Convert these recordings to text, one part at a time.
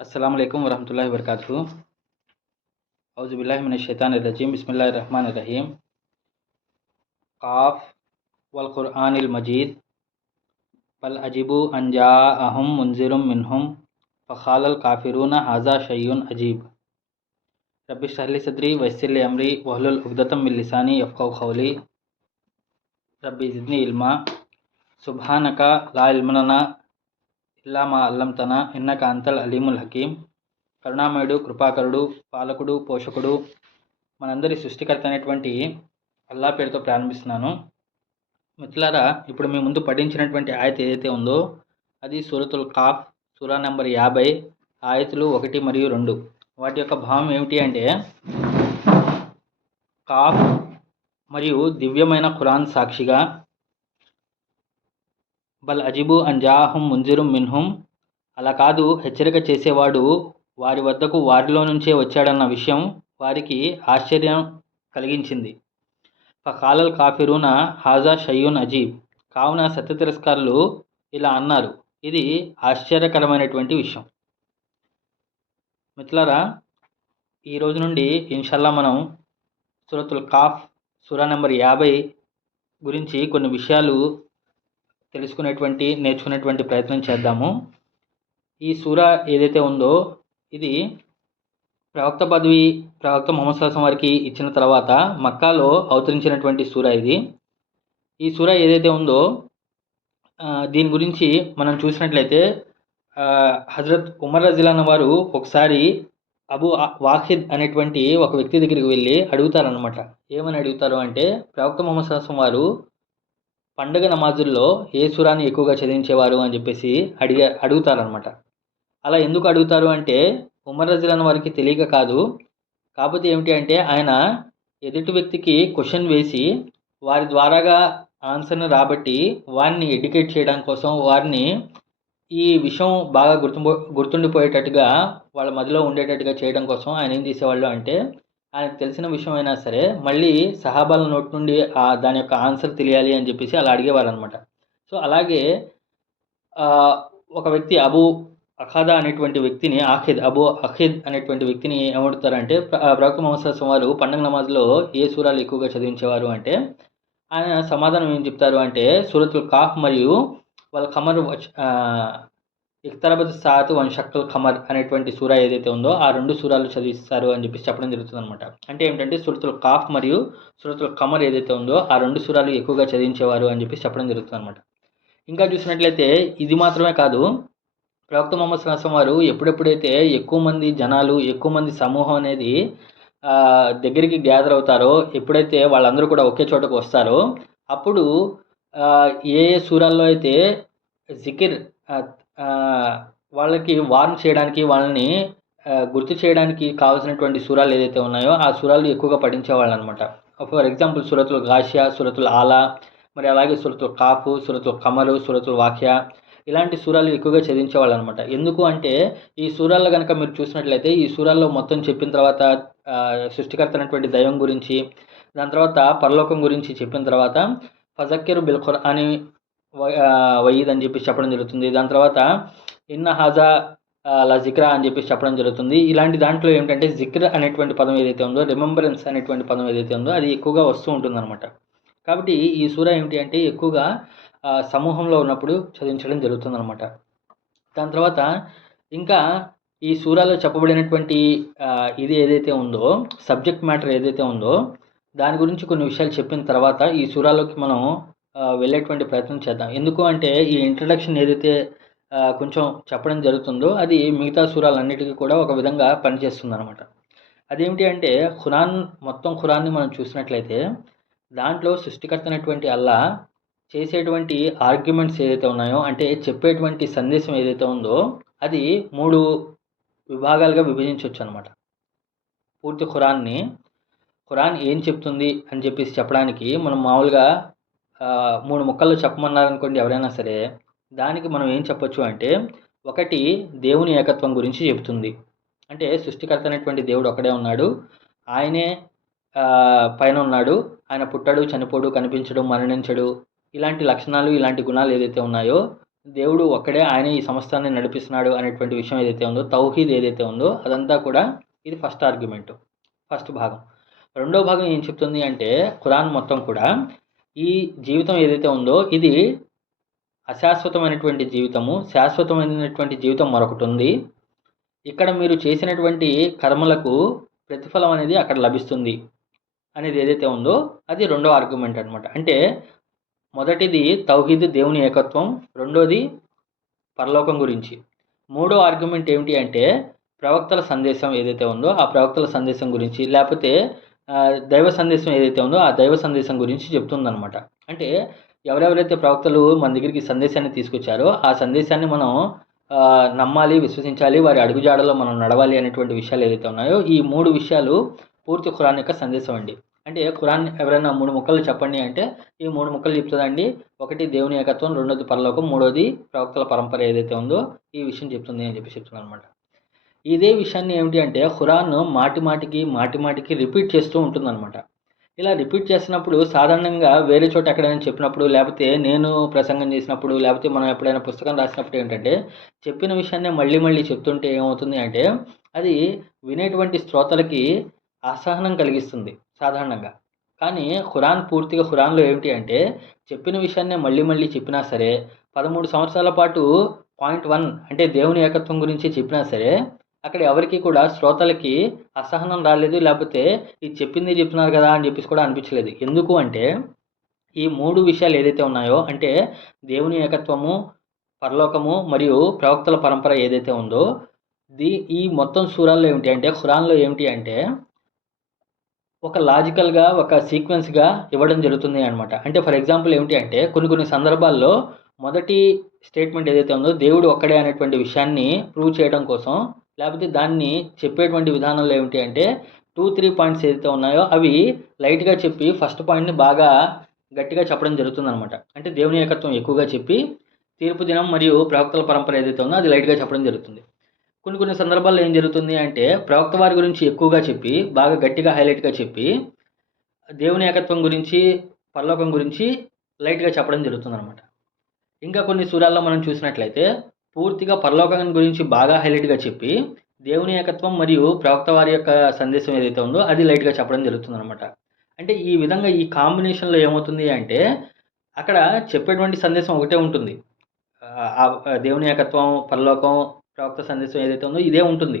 अस्सलामुअलैकुम वरहमतुल्लाहि वबरकातुहू। औज़ुबिल्लाहि मिनश्शैतानिर्रजीम। बिस्मिल्लाहिर्रहमानिर्रहीम। क़ाफ़ वल क़ुरआनिल मजीद बल अजिबू अन जाअहुम मुनज़िरुम मिनहुम फ़क़ालल काफ़िरूना हाज़ा शैउन अजीब। रब्बि इश्रह ली सदरी वयस्सिर ली अमरी वहलुल उक़दतम मिन लिसानी यफ़क़हू क़ौली। रब्बि ज़िदनी इल्मा सुब्हानका ला इल्म लना इल्ला मा अल्लमतना इन्नका अंतल अलीमुल हकीम। కరుణామయుడు, కృపాకరుడు, పాలకుడు, పోషకుడు, మనందరి సృష్టికర్త అయినటువంటి అల్లా పేరుతో ప్రారంభిస్తున్నాను. మిత్రులారా, ఇప్పుడు మీ ముందు పఠించినటువంటి ఆయత ఏదైతే ఉందో అది సూరతుల్ కాఫ్, సూరా నెంబర్ 50, ఆయతులు 1 మరియు 2. వాటి యొక్క భావం ఏమిటి అంటే, కాఫ్ మరియు దివ్యమైన ఖురాన్ సాక్షిగా, బల్ అజిబు అన్ జాఅహుం మున్జిరుం మిన్హుం, అలా కాదు, హెచ్చరిక చేసేవాడు వారి వద్దకు వారిలో నుంచే వచ్చాడన్న విషయం వారికి ఆశ్చర్యం కలిగించింది. ఫఖాలల్ కాఫిరూన హాజా షయ్యున్ అజీబ్, కావున సత్య తిరస్కారులు ఇలా అన్నారు, ఇది ఆశ్చర్యకరమైనటువంటి విషయం. మిత్రులారా, ఈ రోజు నుండి ఇన్షాల్లా మనం సూరతుల్ కాఫ్ సూరా నెంబర్ 50 గురించి కొన్ని విషయాలు నేర్చుకునేటువంటి ప్రయత్నం చేద్దాము. ఈ సూరా ఏదైతే ఉందో ఇది ప్రవక్త ముహమ్మద్ సల్లల్లాహు వారికి ఇచ్చిన తర్వాత మక్కాలో అవతరించినటువంటి సూరా ఇది. ఈ సూరా ఏదైతే ఉందో దీని గురించి మనం చూసినట్లయితే హజరత్ ఉమర్ రజియల్లాహు వారు ఒకసారి అబూ వాఖిద్ అనేటువంటి ఒక వ్యక్తి దగ్గరికి వెళ్ళి అడుగుతారనమాట. ఏమని అడుగుతారు అంటే, ప్రవక్త ముహమ్మద్ సల్లల్లాహు వారు పండుగ నమాజుల్లో ఏ సూరాని ఎక్కువగా చదివించేవారు అని చెప్పేసి అడుగుతారనమాట. అలా ఎందుకు అడుగుతారు అంటే, ఉమర్ రజియల్లాహు వారికి తెలియక కాదు, కాకపోతే ఏమిటి అంటే ఆయన ఎదుటి వ్యక్తికి క్వశ్చన్ వేసి వారి ద్వారాగా ఆన్సర్ని రాబట్టి వారిని ఎడ్యుకేట్ చేయడం కోసం, వారిని ఈ విషయం బాగా గుర్తుండిపోయేటట్టుగా వాళ్ళ మధ్యలో ఉండేటట్టుగా చేయడం కోసం ఆయన ఏం చేసేవాళ్ళు అంటే, ఆయనకు తెలిసిన విషయం అయినా సరే మళ్ళీ సహాబాల నోటి నుండి దాని యొక్క ఆన్సర్ తెలియాలి అని చెప్పేసి అలా అడిగేవారు అనమాట. సో అలాగే ఒక వ్యక్తి అబూ అఖాదా అనేటువంటి వ్యక్తిని అబూ అఖిద్ అనేటువంటి వ్యక్తిని ఏమడుతారంటే, ప్రవక్త ముహమ్మద్ సల్లల్లాహు అలైహి వారు పండుగ నమాజ్లో ఏ సూరాలు ఎక్కువగా చదివించేవారు అంటే, ఆయన సమాధానం ఏం చెప్తారు అంటే, సూరతుల్ కాఫ్ మరియు వల్ ఖమర్ ఇఖ్తరబత్ సాఅతు వన్షక్కల్ ఖమర్ అనేటువంటి సూరా ఏదైతే ఉందో ఆ 2 సూరాలు చదివిస్తారు అని చెప్పేసి చెప్పడం జరుగుతుంది అనమాట. అంటే ఏమిటంటే, సూరతుల్ కాఫ్ మరియు సూరతుల్ ఖమర్ ఏదైతే ఉందో ఆ 2 సూరాలు ఎక్కువగా చదివించేవారు అని చెప్పేసి చెప్పడం జరుగుతుంది అనమాట. ఇంకా చూసినట్లయితే ఇది మాత్రమే కాదు, ప్రవక్త ముహమ్మద్ సల్లల్లాహు అలైహి వారు ఎప్పుడెప్పుడైతే ఎక్కువ మంది జనాలు, ఎక్కువ మంది సమూహం అనేది దగ్గరికి గ్యాదర్ అవుతారో, ఎప్పుడైతే వాళ్ళందరూ కూడా ఒకే చోటకు వస్తారో, అప్పుడు ఏ సూరాల్లో అయితే జికిర్ వాళ్ళకి వార్న్ చేయడానికి, వాళ్ళని గుర్తు చేయడానికి కావాల్సినటువంటి సూరాలు ఏదైతే ఉన్నాయో ఆ సూరాలు ఎక్కువగా పఠించేవాళ్ళు అనమాట. ఫర్ ఎగ్జాంపుల్ సూరతుల్ గాషియా, సూరతుల్ ఆలా, మరి అలాగే సూరతుల్ కాఫ్, సూరతుల్ ఖమరు, సూరతుల్ వాఖ్యా, ఇలాంటి సూరాలు ఎక్కువగా చదివించేవాళ్ళు అనమాట. ఎందుకు అంటే, ఈ సూరాల్లో కనుక మీరు చూసినట్లయితే ఈ సూరాల్లో మొత్తం చెప్పిన తర్వాత సృష్టికర్త అయినటువంటి దైవం గురించి, దాని తర్వాత పరలోకం గురించి చెప్పిన తర్వాత ఫజక్కిర్ బిల్ ఖురాని వయీద్ అని చెప్పి చెప్పడం జరుగుతుంది. దాని తర్వాత ఇన్న హాజా లా జిక్రా అని చెప్పి చెప్పడం జరుగుతుంది. ఇలాంటి దాంట్లో ఏమిటంటే జిక్ర్ అనేటువంటి పదం ఏదైతే ఉందో, రిమెంబరెన్స్ అనేటువంటి పదం ఏదైతే ఉందో అది ఎక్కువగా వస్తూ ఉంటుందన్నమాట. కాబట్టి ఈ సూరా ఏమిటి అంటే ఎక్కువగా సమూహంలో ఉన్నప్పుడు చదివించడం జరుగుతుందన్నమాట. దాని తర్వాత ఇంకా ఈ సూరాలో చెప్పబడినటువంటి ఇది ఏదైతే ఉందో, సబ్జెక్ట్ మ్యాటర్ ఏదైతే ఉందో దాని గురించి కొన్ని విషయాలు చెప్పిన తర్వాత ఈ సూరాలోకి మనం వెళ్ళేటువంటి ప్రయత్నం చేద్దాం. ఎందుకు అంటే, ఈ ఇంట్రడక్షన్ ఏదైతే కొంచెం చెప్పడం జరుగుతుందో అది మిగతా సూరాలన్నిటికీ కూడా ఒక విధంగా పనిచేస్తుందన్నమాట. అదేమిటి అంటే, మొత్తం ఖురాన్ని మనం చూసినట్లయితే దాంట్లో సృష్టికర్త అయినటువంటి అల్లా చేసేటువంటి ఆర్గ్యుమెంట్స్ ఏదైతే ఉన్నాయో, అంటే చెప్పేటువంటి సందేశం ఏదైతే ఉందో అది 3 విభాగాలుగా విభజించవచ్చు అనమాట. పూర్తి ఖురాన్ ఏం చెప్తుంది అని చెప్పేసి చెప్పడానికి మనం మామూలుగా 3 ముక్కల్లో చెప్పమన్నారనుకోండి ఎవరైనా సరే, దానికి మనం ఏం చెప్పొచ్చు అంటే, ఒకటి దేవుని ఏకత్వం గురించి చెప్తుంది. అంటే సృష్టికర్త అయినటువంటి దేవుడు ఒకడే ఉన్నాడు, ఆయనే పైన ఉన్నాడు, ఆయన పుట్టడు, చనిపోడు, కనిపించడు, మరణించడు, ఇలాంటి లక్షణాలు, ఇలాంటి గుణాలు ఏదైతే ఉన్నాయో దేవుడు ఒక్కడే, ఆయనే ఈ సమస్తాన్ని నడిపిస్తున్నాడు అనేటువంటి విషయం ఏదైతే ఉందో, తౌహీద్ ఏదైతే ఉందో అదంతా కూడా ఇది ఫస్ట్ ఆర్గ్యుమెంట్, ఫస్ట్ భాగం. రెండో భాగం ఏం చెప్తుంది అంటే ఖురాన్ మొత్తం కూడా ఈ జీవితం ఏదైతే ఉందో ఇది అశాశ్వతమైనటువంటి జీవితము, శాశ్వతమైనటువంటి జీవితం మరొకటి ఉంది. ఇక్కడ మీరు చేసినటువంటి కర్మలకు ప్రతిఫలం అనేది అక్కడ లభిస్తుంది అనేది ఏదైతే ఉందో అది రెండో ఆర్గ్యుమెంట్ అనమాట. అంటే మొదటిది తౌహీద్, దేవుని ఏకత్వం. రెండోది పరలోకం గురించి. మూడో ఆర్గ్యుమెంట్ ఏమిటి అంటే ప్రవక్తల సందేశం ఏదైతే ఉందో ఆ ప్రవక్తల సందేశం గురించి, లేకపోతే దైవ సందేశం ఏదైతే ఉందో ఆ దైవ సందేశం గురించి చెప్తుందనమాట. అంటే ఎవరెవరైతే ప్రవక్తలు మన దగ్గరికి సందేశాన్ని తీసుకొచ్చారో ఆ సందేశాన్ని మనం నమ్మాలి, విశ్వసించాలి, వారి అడుగుజాడలో మనం నడవాలి అనేటువంటి విషయాలు ఏదైతే ఉన్నాయో ఈ మూడు విషయాలు పూర్తి ఖురాన్ యొక్క సందేశం అండి. అంటే ఖురాన్ ఎవరైనా 3 ముక్కలు చెప్పండి అంటే ఈ 3 ముక్కలు చెప్తుందండి. ఒకటి దేవుని ఏకత్వం, రెండోది పరలోకం, మూడోది ప్రవక్తల పరంపర ఏదైతే ఉందో ఈ విషయం చెప్తుంది అని చెప్పి చెప్తున్నాను అనమాట. ఇదే విషయాన్ని ఏమిటి అంటే ఖురాన్ మాటి మాటికి రిపీట్ చేస్తూ ఉంటుందన్నమాట. ఇలా రిపీట్ చేసినప్పుడు సాధారణంగా వేరే చోట ఎక్కడైనా చెప్పినప్పుడు, లేకపోతే నేను ప్రసంగం చేసినప్పుడు, లేకపోతే మనం ఎప్పుడైనా పుస్తకం రాసినప్పుడు ఏంటంటే చెప్పిన విషయాన్నే మళ్ళీ చెప్తుంటే ఏమవుతుంది అంటే అది వినేటువంటి శ్రోతలకి అసహనం కలిగిస్తుంది సాధారణంగా. కానీ ఖురాన్లో ఏమిటి అంటే చెప్పిన విషయాన్నే మళ్ళీ చెప్పినా సరే 13 సంవత్సరాల పాటు పాయింట్ 1 అంటే దేవుని ఏకత్వం గురించి చెప్పినా సరే అక్కడ ఎవరికి కూడా శ్రోతలకి అసహనం రాలేదు, లేకపోతే ఇది చెప్పింది చెప్తున్నారు కదా అని చెప్పేసి కూడా అనిపించలేదు. ఎందుకు అంటే ఈ 3 విషయాలు ఏదైతే ఉన్నాయో అంటే దేవుని ఏకత్వము, పరలోకము మరియు ప్రవక్తల పరంపర ఏదైతే ఉందో ఈ మొత్తం సూరాల్లో ఏమిటి అంటే ఖురాన్లో ఏమిటి అంటే ఒక లాజికల్గా ఒక సీక్వెన్స్గా ఇవ్వడం జరుగుతుంది అనమాట. అంటే ఫర్ ఎగ్జాంపుల్ ఏమిటి అంటే కొన్ని సందర్భాల్లో మొదటి స్టేట్మెంట్ ఏదైతే ఉందో దేవుడు ఒక్కడే అనేటువంటి విషయాన్ని ప్రూవ్ చేయడం కోసం, లేకపోతే దాన్ని చెప్పేటువంటి విధానంలో ఏమిటి అంటే 2-3 పాయింట్స్ ఏదైతే ఉన్నాయో అవి లైట్గా చెప్పి ఫస్ట్ పాయింట్ని బాగా గట్టిగా చెప్పడం జరుగుతుంది అనమాట. అంటే దేవుని ఏకత్వం ఎక్కువగా చెప్పి తీర్పు దినం మరియు ప్రవక్తల పరంపర ఏదైతే ఉందో అది లైట్గా చెప్పడం జరుగుతుంది. కొన్ని సందర్భాల్లో ఏం జరుగుతుంది అంటే ప్రవక్త వారి గురించి ఎక్కువగా చెప్పి బాగా గట్టిగా హైలైట్గా చెప్పి దేవుని ఏకత్వం గురించి, పరలోకం గురించి లైట్గా చెప్పడం జరుగుతుంది అనమాట. ఇంకా కొన్ని సూరాల్లో మనం చూసినట్లయితే పూర్తిగా పరలోకం గురించి బాగా హైలైట్గా చెప్పి దేవుని ఏకత్వం మరియు ప్రవక్త వారి యొక్క సందేశం ఏదైతే ఉందో అది లైట్గా చెప్పడం జరుగుతుంది అనమాట. అంటే ఈ విధంగా ఈ కాంబినేషన్లో ఏమవుతుంది అంటే అక్కడ చెప్పేటువంటి సందేశం ఒకటే ఉంటుంది. దేవుని ఏకత్వం, పరలోకం, ప్రవక్త సందేశం ఏదైతే ఉందో ఇదే ఉంటుంది.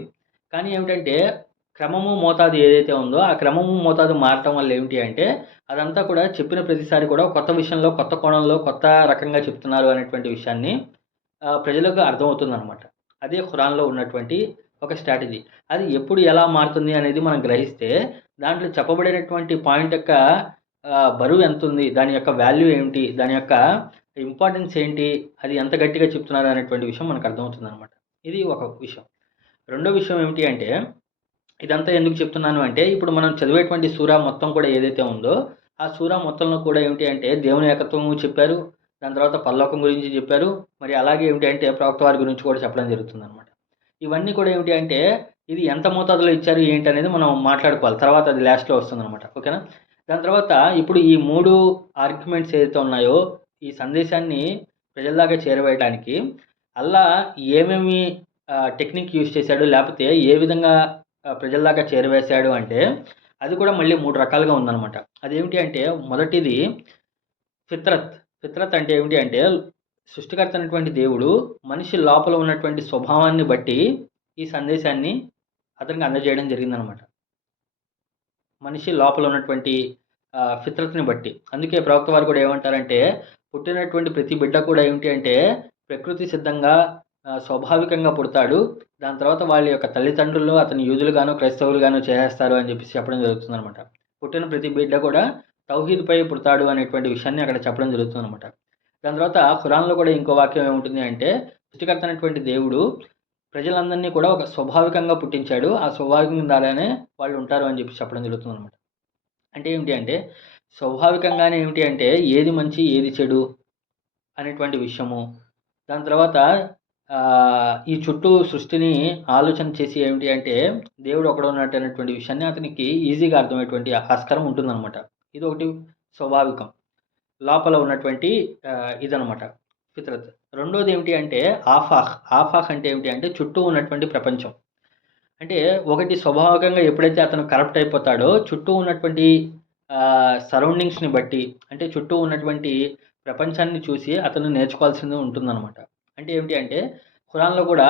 కానీ ఏమిటంటే క్రమము, మోతాదు ఏదైతే ఉందో ఆ క్రమము, మోతాదు మారటం వల్ల ఏమిటి అంటే అదంతా కూడా చెప్పిన ప్రతిసారి కూడా కొత్త విషయంలో, కొత్త కోణంలో, కొత్త రకంగా చెప్తున్నారు అనేటువంటి విషయాన్ని ప్రజలకు అర్థమవుతుందన్నమాట. అదే ఖురాన్లో ఉన్నటువంటి ఒక స్ట్రాటజీ. అది ఎప్పుడు ఎలా మారుతుంది అనేది మనం గ్రహిస్తే దాంట్లో చెప్పబడినటువంటి పాయింట్ యొక్క బరువు ఎంత ఉంది, దాని యొక్క వాల్యూ ఏమిటి, దాని యొక్క ఇంపార్టెన్స్ ఏంటి, అది ఎంత గట్టిగా చెప్తున్నారు అనేటువంటి విషయం మనకు అర్థమవుతుంది అనమాట. ఇది ఒక విషయం. రెండో విషయం ఏమిటి అంటే ఇదంతా ఎందుకు చెప్తున్నాను అంటే ఇప్పుడు మనం చదివేటువంటి సూరా మొత్తం కూడా ఏదైతే ఉందో ఆ సూరా మొత్తంలో కూడా ఏమిటి అంటే దేవుని ఏకత్వము చెప్పారు, దాని తర్వాత పరలోకం గురించి చెప్పారు, మరి అలాగే ఏమిటి అంటే ప్రవక్త వారి గురించి కూడా చెప్పడం జరుగుతుంది అనమాట. ఇవన్నీ కూడా ఏమిటి అంటే ఇది ఎంత మోతాదులో ఇచ్చారు ఏంటి అనేది మనం మాట్లాడుకోవాలి, తర్వాత అది లాస్ట్లో వస్తుంది అనమాట. ఓకేనా. దాని తర్వాత ఇప్పుడు ఈ 3 ఆర్గ్యుమెంట్స్ ఏదైతే ఉన్నాయో ఈ సందేశాన్ని ప్రజల్లాగా చేరవేయడానికి అల్లా ఏమేమి టెక్నిక్ యూజ్ చేశాడు, లేకపోతే ఏ విధంగా ప్రజల్లాగా చేరవేశాడు అంటే అది కూడా మళ్ళీ 3 రకాలుగా ఉందన్నమాట. అదేమిటి అంటే మొదటిది ఫిత్రత్ అంటే ఏమిటి అంటే సృష్టికర్త అయినటువంటి దేవుడు మనిషి లోపల ఉన్నటువంటి స్వభావాన్ని బట్టి ఈ సందేశాన్ని అతనికి అందజేయడం జరిగిందనమాట. మనిషి లోపల ఉన్నటువంటి ఫిత్రత్ని బట్టి. అందుకే ప్రవక్త వారు కూడా ఏమంటారంటే పుట్టినటువంటి ప్రతి బిడ్డ కూడా ఏమిటి అంటే ప్రకృతి సిద్ధంగా స్వాభావికంగా పుడతాడు, దాని తర్వాత వాళ్ళ యొక్క తల్లిదండ్రులు అతను యూదులుగాను క్రైస్తవులుగాను చేసేస్తారు అని చెప్పేసి చెప్పడం జరుగుతుందనమాట. పుట్టిన ప్రతి బిడ్డ కూడా తౌహీద్పై పుడతాడు అనేటువంటి విషయాన్ని అక్కడ చెప్పడం జరుగుతుందనమాట. దాని తర్వాత ఖురాన్లో కూడా ఇంకో వాక్యం ఏముంటుంది అంటే సృష్టికర్త అయినటువంటి దేవుడు ప్రజలందరినీ కూడా ఒక స్వాభావికంగా పుట్టించాడు, ఆ స్వాభావికం ద్వారానే వాళ్ళు ఉంటారు అని చెప్పి చెప్పడం జరుగుతుందనమాట. అంటే ఏమిటి అంటే స్వాభావికంగానే ఏమిటి అంటే ఏది మంచి ఏది చెడు అనేటువంటి విషయము, దాని తర్వాత ఈ చుట్టూ సృష్టిని ఆలోచన చేసి ఏమిటి అంటే దేవుడు ఒకడు ఉన్నట్టు అనేటువంటి విషయాన్ని అతనికి ఈజీగా అర్థమయ్యేటువంటి ఆస్కారం ఉంటుందన్నమాట. ఇది ఒకటి స్వాభావికం, లోపల ఉన్నటువంటి ఇదనమాట ఫిత్రత్. రెండోది ఏమిటి అంటే ఆఫాక్. ఆఫాక్ అంటే ఏమిటి అంటే చుట్టూ ఉన్నటువంటి ప్రపంచం. అంటే ఒకటి స్వభావికంగా ఎప్పుడైతే అతను కరప్ట్ అయిపోతాడో చుట్టూ ఉన్నటువంటి సరౌండింగ్స్‌ని బట్టి అంటే చుట్టూ ఉన్నటువంటి ప్రపంచాన్ని చూసి అతను నేర్చుకోవాల్సింది ఉంటుందనమాట. అంటే ఏమిటి అంటే ఖురాన్‌లో కూడా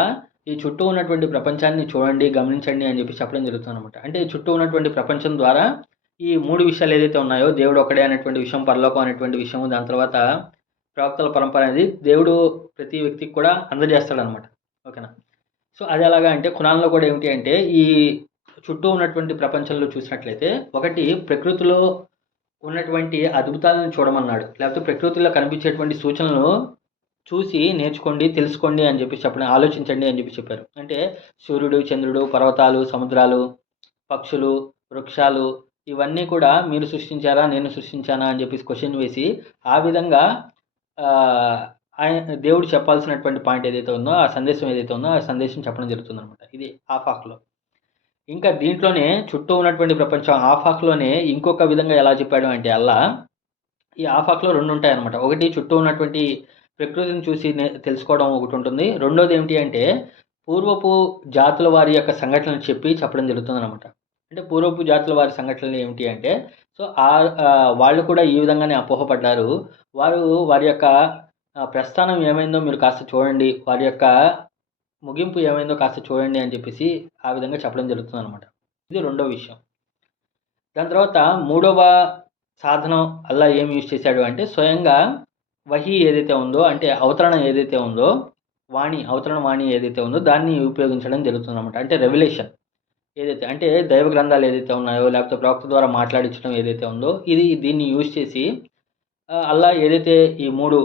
ఈ చుట్టూ ఉన్నటువంటి ప్రపంచాన్ని చూడండి, గమనించండి అని చెప్పి చెప్పడం జరుగుతుందనమాట. అంటే చుట్టూ ఉన్నటువంటి ప్రపంచం ద్వారా ఈ 3 విషయాలు ఏదైతే ఉన్నాయో దేవుడు ఒక్కడే అనేటువంటి విషయం, పరలోకం అనేటువంటి విషయం, దాని తర్వాత ప్రవక్తల పరంపర అనేది దేవుడు ప్రతి వ్యక్తికి కూడా అందజేస్తాడనమాట. ఓకేనా? సో, అది ఎలాగా అంటే ఖురాన్‌లో కూడా ఏమిటి అంటే ఈ చుట్టూ ఉన్నటువంటి ప్రపంచంలో చూసినట్లయితే ఒకటి ప్రకృతిలో ఉన్నటువంటి అద్భుతాలను చూడమన్నాడు. లేకపోతే ప్రకృతిలో కనిపించేటువంటి సూచనలను చూసి నేర్చుకోండి, తెలుసుకోండి అని చెప్పేసి చెప్పడం, ఆలోచించండి అని చెప్పి చెప్పారు. అంటే సూర్యుడు, చంద్రుడు, పర్వతాలు, సముద్రాలు, పక్షులు, వృక్షాలు ఇవన్నీ కూడా మీరు సృష్టించారా? నేను సృష్టించానా? అని చెప్పేసి క్వెషన్ వేసి ఆ విధంగా ఆహ్, దేవుడు చెప్పాల్సినటువంటి పాయింట్ ఏదైతే ఉందో, ఆ సందేశం ఏదైతే ఉందో, ఆ సందేశం చెప్పడం జరుగుతుందనమాట. ఇది ఆఫాక్‌లో. ఇంకా దీంట్లోనే చుట్టూ ఉన్నటువంటి ప్రపంచం ఆఫాక్‌లోనే ఇంకొక విధంగా ఎలా చెప్పాడు అంటే ఈ ఆఫాక్‌లో 2 ఉంటాయన్నమాట. ఒకటి చుట్టూ ఉన్నటువంటి ప్రకృతిని చూసి తెలుసుకోవడం ఒకటుంటుంది. రెండోది ఏమిటి అంటే పూర్వపు జాతుల వారి యొక్క సంఘటనలు చెప్పడం జరుగుతుందనమాట. అంటే పూర్వపు జాతుల వారి సంఘటనలు ఏమిటి అంటే సో, వాళ్ళు కూడా ఈ విధంగానే అపోహపడ్డారు. వారు వారి యొక్క ప్రస్థానం ఏమైందో మీరు కాస్త చూడండి. వారి యొక్క ముగింపు ఏమైందో కాస్త చూడండి అని చెప్పేసి ఆ విధంగా చెప్పడం జరుగుతుందనమాట. ఇది రెండో విషయం. దాని తర్వాత మూడవ సాధనం అల్లా ఏం యూజ్ చేశాడు అంటే స్వయంగా వహీ ఏదైతే ఉందో అంటే అవతరణ ఏదైతే ఉందో అవతరణ వాణి ఏదైతే ఉందో దాన్ని ఉపయోగించడం జరుగుతుందనమాట. అంటే రెవల్యూషన్ ఏదైతే అంటే దైవ గ్రంథాలు ఏదైతే ఉన్నాయో లేకపోతే ప్రవక్త ద్వారా మాట్లాడించడం ఏదైతే ఉందో దీన్ని యూజ్ చేసి అల్లా ఏదైతే ఈ 3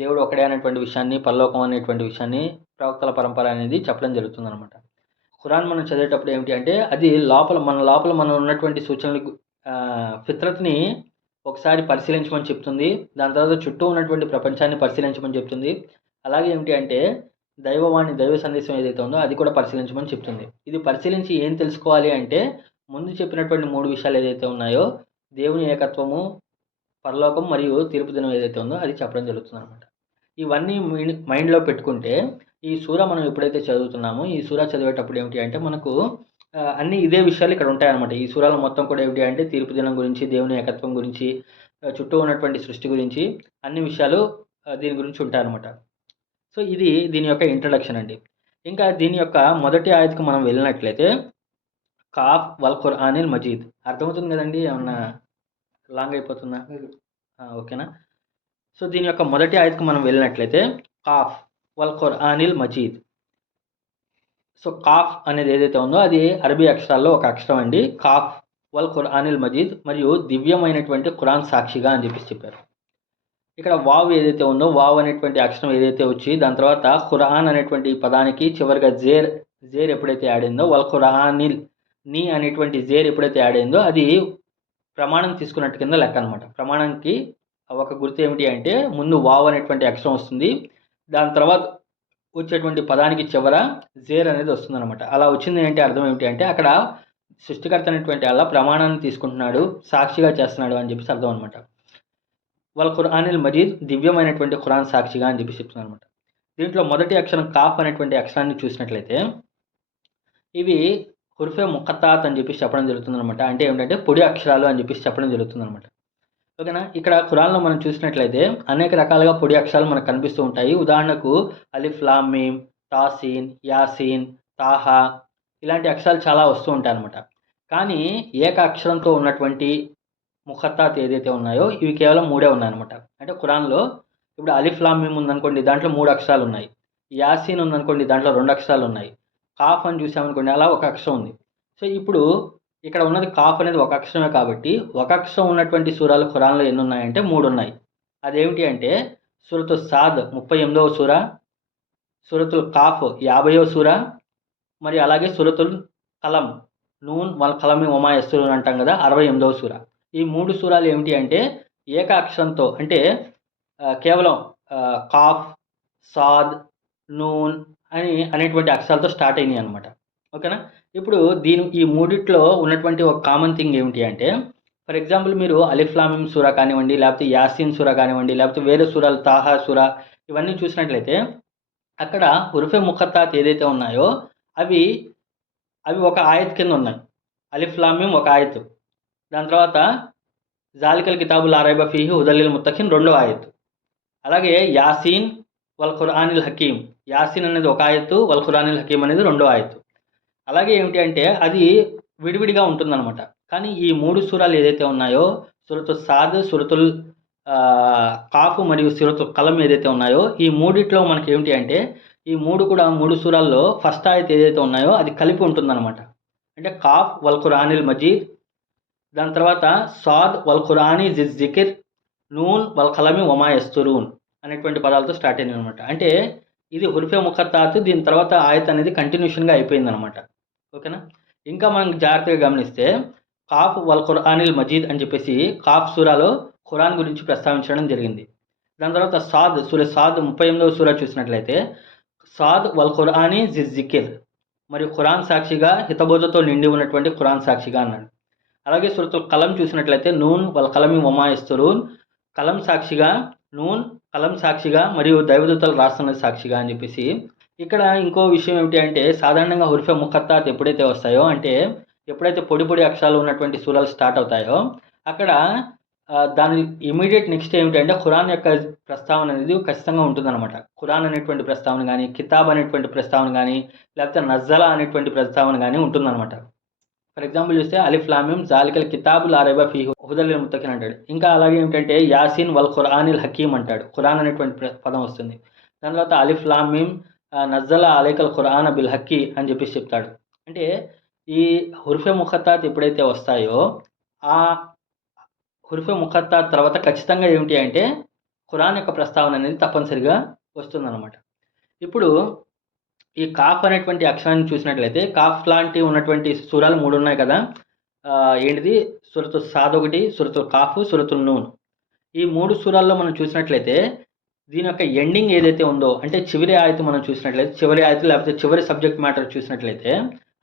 దేవుడు ఒకడే అనేటువంటి విషయాన్ని, పరలోకం అనేటువంటి విషయాన్ని, ప్రవక్తల పరంపర అనేది చెప్పడం జరుగుతుందనమాట. ఖురాన్ మనం చదివేటప్పుడు ఏమిటి అంటే అది మన లోపల మనం ఉన్నటువంటి సూచనలు ఫిత్రత్‌ని ఒకసారి పరిశీలించమని చెప్తుంది. దాని తర్వాత చుట్టూ ఉన్నటువంటి ప్రపంచాన్ని పరిశీలించమని చెప్తుంది. అలాగే ఏమిటి అంటే దైవవాణి, దైవ సందేశం ఏదైతే ఉందో అది కూడా పరిశీలించమని చెప్తుంది. ఇది పరిశీలించి ఏం తెలుసుకోవాలి అంటే ముందు చెప్పినటువంటి 3 విషయాలు ఏదైతే ఉన్నాయో దేవుని ఏకత్వము, పరలోకం మరియు తీర్పు దినం ఏదైతే ఉందో అది చెప్పడం జరుగుతుందనమాట. ఇవన్నీ మైండ్‌లో పెట్టుకుంటే ఈ సూర మనం ఎప్పుడైతే చదువుతున్నామో ఈ సూర చదివేటప్పుడు ఏమిటి అంటే మనకు అన్నీ ఇదే విషయాలు ఇక్కడ ఉంటాయన్నమాట. ఈ సూరాలో మొత్తం కూడా ఏమిటి అంటే తీర్పు దినం గురించి, దేవుని ఏకత్వం గురించి, చుట్టూ ఉన్నటువంటి సృష్టి గురించి అన్ని విషయాలు దీని గురించి ఉంటాయన్నమాట. సో, ఇది దీని యొక్క ఇంట్రడక్షన్ అండి. ఇంకా దీని యొక్క మొదటి ఆయతకు మనం వెళ్ళినట్లయితే కాఫ్ వల్ ఖుర్ఆనిల్ మజీద్ అర్థమవుతుంది కదండీ! ఏమన్నా లాంగ్ అయిపోతుందా? ఓకేనా? సో, దీని యొక్క మొదటి ఆయతకు మనం వెళ్ళినట్లయితే కాఫ్ వల్ ఖుర్ఆనిల్ మజీద్. సో, కాఫ్ అనేది ఏదైతే ఉందో అది అరబీ అక్షరాల్లో ఒక అక్షరం అండి. కాఫ్ వల్ ఖుర్ఆనిల్ మజీద్ మరియు దివ్యమైనటువంటి ఖురాన్ సాక్షిగా అని చెప్పేసి చెప్పారు. ఇక్కడ వావ్ ఏదైతే ఉందో వావ్ అనేటువంటి అక్షరం ఏదైతే వచ్చి దాని తర్వాత ఖురాన్ అనేటువంటి పదానికి చివరిగా జేర్ ఎప్పుడైతే యాడ్ అయిందో వల్ ఖురానిల్ నీ అనేటువంటి జేర్ ఎప్పుడైతే యాడ్ అయిందో అది ప్రమాణం తీసుకున్నట్టు కింద లెక్క అనమాట. ప్రమాణానికి ఒక గుర్తు ఏమిటి అంటే ముందు వావ్ అనేటువంటి అక్షరం వస్తుంది. దాని తర్వాత వచ్చేటువంటి పదానికి చివర జేర్ అనేది వస్తుందన్నమాట. అలా వచ్చింది అంటే అర్థం ఏమిటి అంటే అక్కడ సృష్టికర్త అనేటువంటి అల్లా ప్రమాణాన్ని తీసుకుంటున్నాడు, సాక్షిగా చేస్తున్నాడు అని చెప్పేసి అర్థం అనమాట. వల్ ఖుర్ఆనిల్ మజీద్ దివ్యమైనటువంటి ఖురాన్ సాక్షిగా అని చెప్పి చెప్తున్నారు అనమాట. దీంట్లో మొదటి అక్షరం కాఫ్ అనేటువంటి అక్షరాన్ని చూసినట్లయితే ఇవి హుర్ఫే ముఖత్తాత్ అని చెప్పేసి చెప్పడం జరుగుతుందనమాట. అంటే ఏమిటంటే పొడి అక్షరాలు అని చెప్పేసి చెప్పడం జరుగుతుందనమాట. ఓకేనా? ఇక్కడ ఖురాన్లో మనం చూసినట్లయితే అనేక రకాలుగా పొడి అక్షరాలు మనకు కనిపిస్తూ ఉంటాయి. ఉదాహరణకు అలిఫ్ లామ్ మీమ్, తాసీన్, యాసీన్, తాహా ఇలాంటి అక్షరాలు చాలా వస్తూ ఉంటాయి అనమాట. కానీ ఏక అక్షరంతో ఉన్నటువంటి ముఖత్తాత్ ఏదైతే ఉన్నాయో ఇవి కేవలం 3 ఉన్నాయన్నమాట. అంటే ఖురాన్లో ఇప్పుడు అలిఫ్ లామ్ మీమ్ ఉందనుకోండి దాంట్లో 3 అక్షరాలు ఉన్నాయి. యాసీన్ ఉందనుకోండి దాంట్లో 2 అక్షరాలు ఉన్నాయి. కాఫ్ అని చూసామనుకోండి అలా ఒక అక్షరం ఉంది. సో, ఇప్పుడు ఇక్కడ ఉన్నది కాఫ్ అనేది ఒక అక్షరమే కాబట్టి ఒక అక్షరం ఉన్నటువంటి సూరాలు ఖురాన్లో ఎన్ని ఉన్నాయంటే 3 ఉన్నాయి. అదేమిటి అంటే సూరతు సాద్ 38వ సూర, సూరతుల్ కాఫ్ 50వ సూర మరియు అలాగే సూరతుల్ కలం నూన్ వల్ కలమి వమా యస్సురూన్ అంటాం కదా 68వ సూర. ఈ 3 సూరాలు ఏమిటి అంటే ఏక అక్షరంతో అంటే కేవలం కాఫ్, సాద్, నూన్ అనేటువంటి అక్షరాలతో స్టార్ట్ అయినాయి అనమాట. ఓకేనా? ఇప్పుడు ఈ మూడిట్లో ఉన్నటువంటి ఒక కామన్ థింగ్ ఏమిటి అంటే ఫర్ ఎగ్జాంపుల్ మీరు అలిఫ్ లామ్ మీమ్ సూరా కానివ్వండి, లేకపోతే యాసీన్ సూరా కానివ్వండి, లేకపోతే వేరే సూరాలు తాహా సూరా ఇవన్నీ చూసినట్లయితే అక్కడ హురుఫే ముఖత్తాత్ ఏదైతే ఉన్నాయో అవి అవి ఒక ఆయత్ కింద ఉన్నాయి. అలిఫ్ లామ్ మీమ్ ఒక ఆయత్. దాని తర్వాత జాలికల్ కితాబుల్ లా రైబ ఫీహి హుదల్ లిల్ ముత్తఖీన్ రెండో ఆయత్. అలాగే యాసీన్ వల్ ఖురానిల్ హకీమ్, యాసీన్ అనేది ఒక ఆయత్, వల్ ఖురానిల్ హకీమ్ అనేది రెండో ఆయత్. అలాగే ఏమిటి అంటే అది విడివిడిగా ఉంటుందన్నమాట. కానీ ఈ 3 సూరాలు ఏదైతే ఉన్నాయో సూరతుల్ సాద్, సూరతుల్ కాఫ్ మరియు సూరతుల్ కలం ఏదైతే ఉన్నాయో ఈ మూడిట్లో మనకి ఏమిటి అంటే ఈ 3 కూడా 3 సూరాల్లో ఫస్ట్ ఆయత్ ఏదైతే ఉన్నాయో అది కలిపి ఉంటుందన్నమాట. అంటే కాఫ్ వల్ ఖురానిల్ మజీద్, దాని తర్వాత సాద్ వల్ ఖురాని జికిర్, నూన్ వల్ కలమి వమా యస్తూరూన్ అనేటువంటి పదాలతో స్టార్ట్ అయింది అనమాట. అంటే ఇది హుర్ఫే ముఖత్తాత్, దీని తర్వాత ఆయత్ అనేది కంటిన్యూషన్గా అయిపోయింది అనమాట. ఓకేనా. ఇంకా మనం జాగ్రత్తగా గమనిస్తే కాఫ్ వల్ ఖురానిల్ మజీద్ అని చెప్పేసి కాఫ్ సూరాలో ఖురాన్ గురించి ప్రస్తావించడం జరిగింది. దాని తర్వాత సాద్ సాద్ 38వ సూరా చూసినట్లయితే సాద్ వల్ ఖురాని జికిర్, మరియు ఖురాన్ సాక్షిగా హితబోధతో నిండి ఉన్నటువంటి ఖురాన్ సాక్షిగా అన్నాడు. అలాగే సూరతుల్ కలం చూసినట్లయితే నూన్ వల్ కలమి వమా యస్తూరూన్, కలం సాక్షిగా, నూన్ కలం సాక్షిగా మరియు దైవదూతలు రాస్తున్న సాక్షిగా అని చెప్పేసి. ఇక్కడ ఇంకో విషయం ఏమిటి అంటే సాధారణంగా హుర్ఫే ముఖత్తాత్ ఎప్పుడైతే వస్తాయో అంటే ఎప్పుడైతే పొడి పొడి అక్షరాలు ఉన్నటువంటి సూరాలు స్టార్ట్ అవుతాయో అక్కడ దాని ఇమీడియట్ నెక్స్ట్ ఏమిటంటే ఖురాన్ యొక్క ప్రస్తావన అనేది ఖచ్చితంగా ఉంటుందన్నమాట. ఖురాన్ అనేటువంటి ప్రస్తావన కానీ, కితాబ్ అనేటువంటి ప్రస్తావన కానీ, లేకపోతే నజ్జలా అనేటువంటి ప్రస్తావన కానీ ఉంటుందన్నమాట. ఫర్ ఎగ్జాంపుల్ చూస్తే అలిఫ్ లామ్ మీమ్ జాలికల్ కితాబుల్ లా రైబ ఫీహి హుదల్ లిల్ ముత్తఖీన్ అంటాడు. ఇంకా అలాగే ఏమిటంటే యాసీన్ వల్ ఖురానిల్ హకీమ్ అంటాడు, ఖురాన్ అనేటువంటి పదం వస్తుంది. దాని తర్వాత అలిఫ్ లామ్ మీమ్ నజ్జలా అలైకల్ ఖురాన్ బిల్ హక్కీ అని చెప్పేసి చెప్తాడు. అంటే ఈ హుర్ఫే ముఖత్తాత్ ఎప్పుడైతే వస్తాయో ఆ హుర్ఫే ముఖత్తాత్ తర్వాత ఖచ్చితంగా ఏమిటి అంటే ఖురాన్ యొక్క ప్రస్తావన అనేది తప్పనిసరిగా వస్తుందన్నమాట. ఇప్పుడు ఈ కాఫ్ అనేటువంటి అక్షరాన్ని చూసినట్లయితే కాఫ్ లాంటి ఉన్నటువంటి సూరాలు 3 ఉన్నాయి కదా. ఏంటిది సూరతుల్ సాద్ ఒకటి, సూరతుల్ కాఫ్, సూరతుల్ నూన్. ఈ 3 సూరాల్లో మనం చూసినట్లయితే దీని యొక్క ఎండింగ్ ఏదైతే ఉందో అంటే చివరి ఆయత్ మనం చూసినట్లయితే చివరి ఆయత్ లేకపోతే చివరి సబ్జెక్ట్ మ్యాటర్ చూసినట్లయితే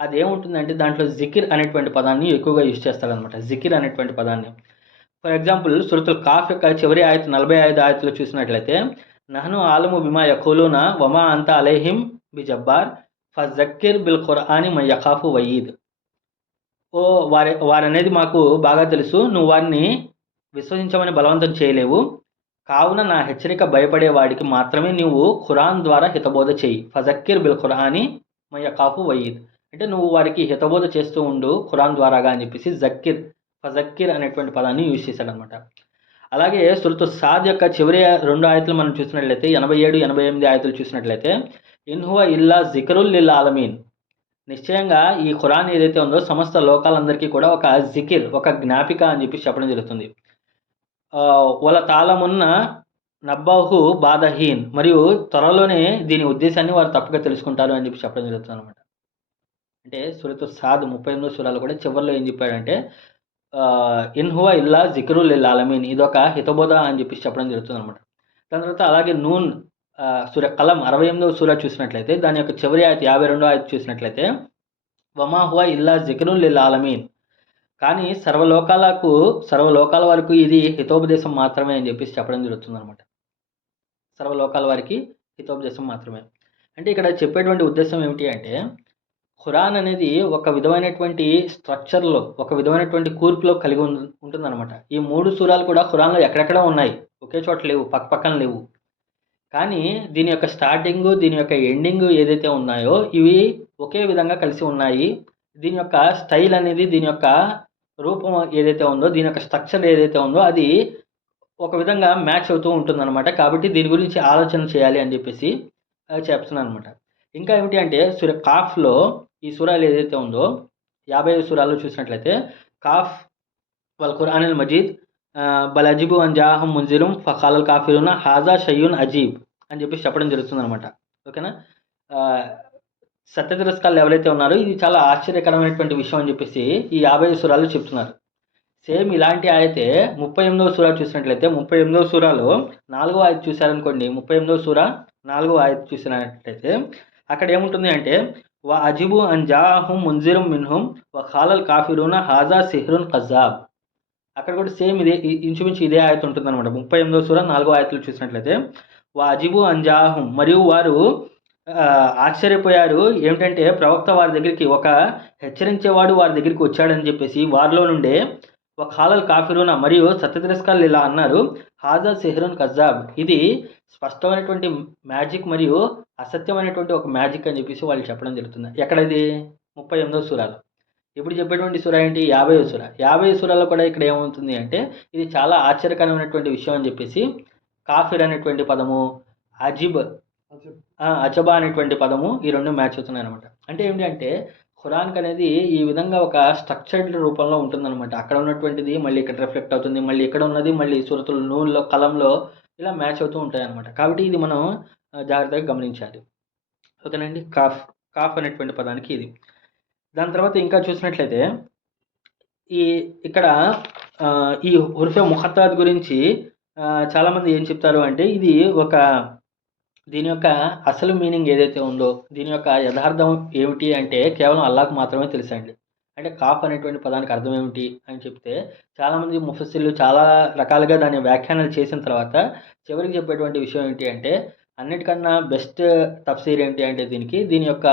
అది ఏముంటుందంటే దాంట్లో జికిర్ అనేటువంటి పదాన్ని ఎక్కువగా యూజ్ చేస్తారనమాట. జికిర్ అనేటువంటి పదాన్ని. ఫర్ ఎగ్జాంపుల్ సూరతుల్ కాఫ్ యొక్క చివరి ఆయత్ 45 ఆయత్లో చూసినట్లయితే నహ్ను ఆలము బిమా యఖూలూన వమా అంత అలైహిం బిజబ్బార్ ఫజక్కిర్ బిల్ ఖురాని మై యఖాఫు వయీద్. ఓ వారనేది మాకు బాగా తెలుసు, నువ్వు వారిని విశ్వసించమని బలవంతం చేయలేవు, కావున నా హెచ్చరిక భయపడే వాడికి మాత్రమే నువ్వు ఖురాన్ ద్వారా హితబోధ చేయి. ఫజక్కిర్ బిల్ ఖురాని మై యఖాఫు వయీద్ అంటే నువ్వు వారికి హితబోధ చేస్తూ ఉండు ఖురాన్ ద్వారాగా అని చెప్పేసి ఫజక్కిర్ అనేటువంటి పదాన్ని యూజ్ చేశాడనమాట. అలాగే సూరతుల్ సాద్ యొక్క చివరి 2 ఆయతులు మనం చూసినట్లయితే 87, 88 ఆయతులు చూసినట్లయితే ఇన్హువ ఇల్లా జిక్రుల్ లిల్ ఆలమీన్, నిశ్చయంగా ఈ ఖురాన్ ఏదైతే ఉందో సమస్త లోకాలందరికీ కూడా ఒక జికిర్, ఒక జ్ఞాపిక అని చెప్పి చెప్పడం జరుగుతుంది. వాళ్ళ తాళమున్న నబ్బాహు బాదహీన్, మరియు త్వరలోనే దీని ఉద్దేశాన్ని వారు తప్పక తెలుసుకుంటారు అని చెప్పి చెప్పడం జరుగుతుంది అనమాట. అంటే సూరతుల్ సాద్ 38వ సూరాలో కూడా చివరిలో ఏం చెప్పాడంటే ఇన్హువ ఇల్లా జిక్రుల్ లిల్ ఆలమీన్, ఇదొక హితబోధ అని చెప్పి చెప్పడం జరుగుతుంది అనమాట. దాని తర్వాత అలాగే నూన్ సూర కలం 68వ సూరా చూసినట్లయితే దాని యొక్క చివరి ఆయత్ 52వ ఆయత్ చూసినట్లయితే వమా హువ ఇల్లా జిక్రుల్ లిల్ ఆలమీన్, కానీ సర్వలోకాల వరకు ఇది హితోపదేశం మాత్రమే అని చెప్పేసి చెప్పడం జరుగుతుంది అనమాట. సర్వలోకాల వారికి హితోపదేశం మాత్రమే అంటే ఇక్కడ చెప్పేటువంటి ఉద్దేశం ఏమిటి అంటే ఖురాన్ అనేది ఒక విధమైనటువంటి స్ట్రక్చర్లో, ఒక విధమైనటువంటి కూర్పులో కలిగి ఉంటుందన్నమాట. ఈ 3 సూరాలు కూడా ఖురాన్లో ఎక్కడెక్కడ ఉన్నాయి, ఒకే చోట లేవు, పక్కన లేవు. కానీ దీని యొక్క స్టార్టింగ్, దీని యొక్క ఎండింగ్ ఏదైతే ఉన్నాయో ఇవి ఒకే విధంగా కలిసి ఉన్నాయి. దీని యొక్క స్టైల్ అనేది, దీని యొక్క రూపం ఏదైతే ఉందో, దీని యొక్క స్ట్రక్చర్ ఏదైతే ఉందో అది ఒక విధంగా మ్యాచ్ అవుతూ ఉంటుందన్నమాట. కాబట్టి దీని గురించి ఆలోచన చేయాలి అని చెప్పేసి చెప్తున్నాను అనమాట. ఇంకా ఏమిటి అంటే సూర కాఫ్లో ఈ సూరాలు ఏదైతే ఉందో 50 సూరాల్లో చూసినట్లయితే కాఫ్ వల్ ఖురానిల్ మజీద్ బల్ అజీబు అన్ జాహం ముంజిరుం ఫఖాలల్ కాఫిరున హాజా షయ్యున్ అజీబ్ అని చెప్పేసి చెప్పడం జరుగుతుంది అనమాట. ఓకేనా. సత్య తిరస్కారాలు ఎవరైతే ఉన్నారో ఇది చాలా ఆశ్చర్యకరమైనటువంటి విషయం అని చెప్పేసి ఈ 50 సూరాలు చెప్తున్నారు. సేమ్ ఇలాంటి అయితే 38వ సూరా చూసినట్లయితే 38వ సూరాలో 4వ ఆయత్ చూశారనుకోండి, 38వ సూరా 4వ ఆయత్ చూసినట్లయితే అక్కడ ఏముంటుంది అంటే వ అజిబు అన్ జాహుం ముంజిరుం మిన్హుం వ ఖాలల్ కాఫిరున హాజా సిహ్రున్ కజాబ్. అక్కడ కూడా సేమ్ ఇదే ఇంచుమించు ఇదే ఆయత్ ఉంటుంది అనమాట. 38వ సూరా 4వ ఆయత్తులు చూసినట్లయితే వాజిబు అంజాహుం, మరియు వారు ఆశ్చర్యపోయారు. ఏమిటంటే ప్రవక్త వారి దగ్గరికి, ఒక హెచ్చరించేవాడు వారి దగ్గరికి వచ్చాడని చెప్పేసి వారిలో నుండే ఒక హాలల్ కాఫిరున, మరియు సత్య తిరస్కారులు ఇలా అన్నారు, హాజా సెహ్రున్ కజాబ్, ఇది స్పష్టమైనటువంటి మ్యాజిక్ మరియు అసత్యమైనటువంటి ఒక మ్యాజిక్ అని చెప్పేసి వాళ్ళు చెప్పడం జరుగుతుంది. ఎక్కడది? 38వ సూరాలో. ఇప్పుడు చెప్పేటువంటి సూర ఏంటి? 50వ సూర. 50 సూరాలో కూడా ఇక్కడ ఏమవుతుంది అంటే ఇది చాలా ఆశ్చర్యకరమైనటువంటి విషయం అని చెప్పేసి కాఫిర్ అనేటువంటి పదము, అజిబ్ అజబా అనేటువంటి పదము, ఈ రెండు మ్యాచ్ అవుతున్నాయి అనమాట. అంటే ఏంటి అంటే ఖురాన్కి అనేది ఈ విధంగా ఒక స్ట్రక్చర్డ్ రూపంలో ఉంటుందన్నమాట. అక్కడ ఉన్నటువంటిది మళ్ళీ ఇక్కడ రిఫ్లెక్ట్ అవుతుంది, మళ్ళీ ఇక్కడ ఉన్నది మళ్ళీ సూరతుల్ నూన్లో కలంలో ఇలా మ్యాచ్ అవుతూ ఉంటాయి అనమాట. కాబట్టి ఇది మనం జాగ్రత్తగా గమనించాలి. ఓకేనండి. కాఫ్ కాఫ్ అనేటువంటి పదానికి ఇది. దాని తర్వాత ఇంకా చూసినట్లయితే ఇక్కడ ఈ హుర్ఫే ముఖత్తాద్ గురించి చాలామంది ఏం చెప్తారు అంటే ఇది దీని యొక్క అసలు మీనింగ్ ఏదైతే ఉందో, దీని యొక్క యథార్థం ఏమిటి అంటే కేవలం అల్లాహ్కు మాత్రమే తెలుసండి. అంటే కాఫ్ అనేటువంటి పదానికి అర్థం ఏమిటి అని చెప్తే చాలామంది ముఫస్సిర్లు చాలా రకాలుగా దాని వ్యాఖ్యానాలు చేసిన తర్వాత చివరికి చెప్పేటువంటి విషయం ఏంటి అంటే అన్నిటికన్నా బెస్ట్ తఫ్సీర్ ఏంటి అంటే దీని యొక్క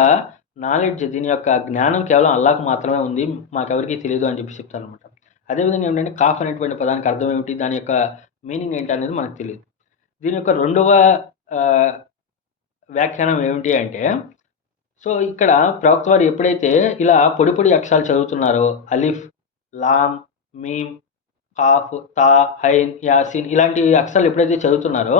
నాలెడ్జ్, దీని యొక్క జ్ఞానం కేవలం అల్లాహ్కు మాత్రమే ఉంది, మాకెవరికి తెలియదు అని చెప్పి చెప్తారనమాట. అదేవిధంగా ఏంటంటే కాఫ్ అనేటువంటి పదానికి అర్థం ఏమిటి, దాని యొక్క మీనింగ్ ఏంటి అనేది మనకు తెలియదు. దీని యొక్క రెండవ వ్యాఖ్యానం ఏమిటి అంటే, సో ఇక్కడ ప్రవక్త వారు ఎప్పుడైతే ఇలా పొడి పొడి అక్షరాలు చదువుతున్నారో, అలిఫ్, లామ్, మీమ్, కాఫ్, తా, హైన్, యాసిన్ ఇలాంటి అక్షరాలు ఎప్పుడైతే చదువుతున్నారో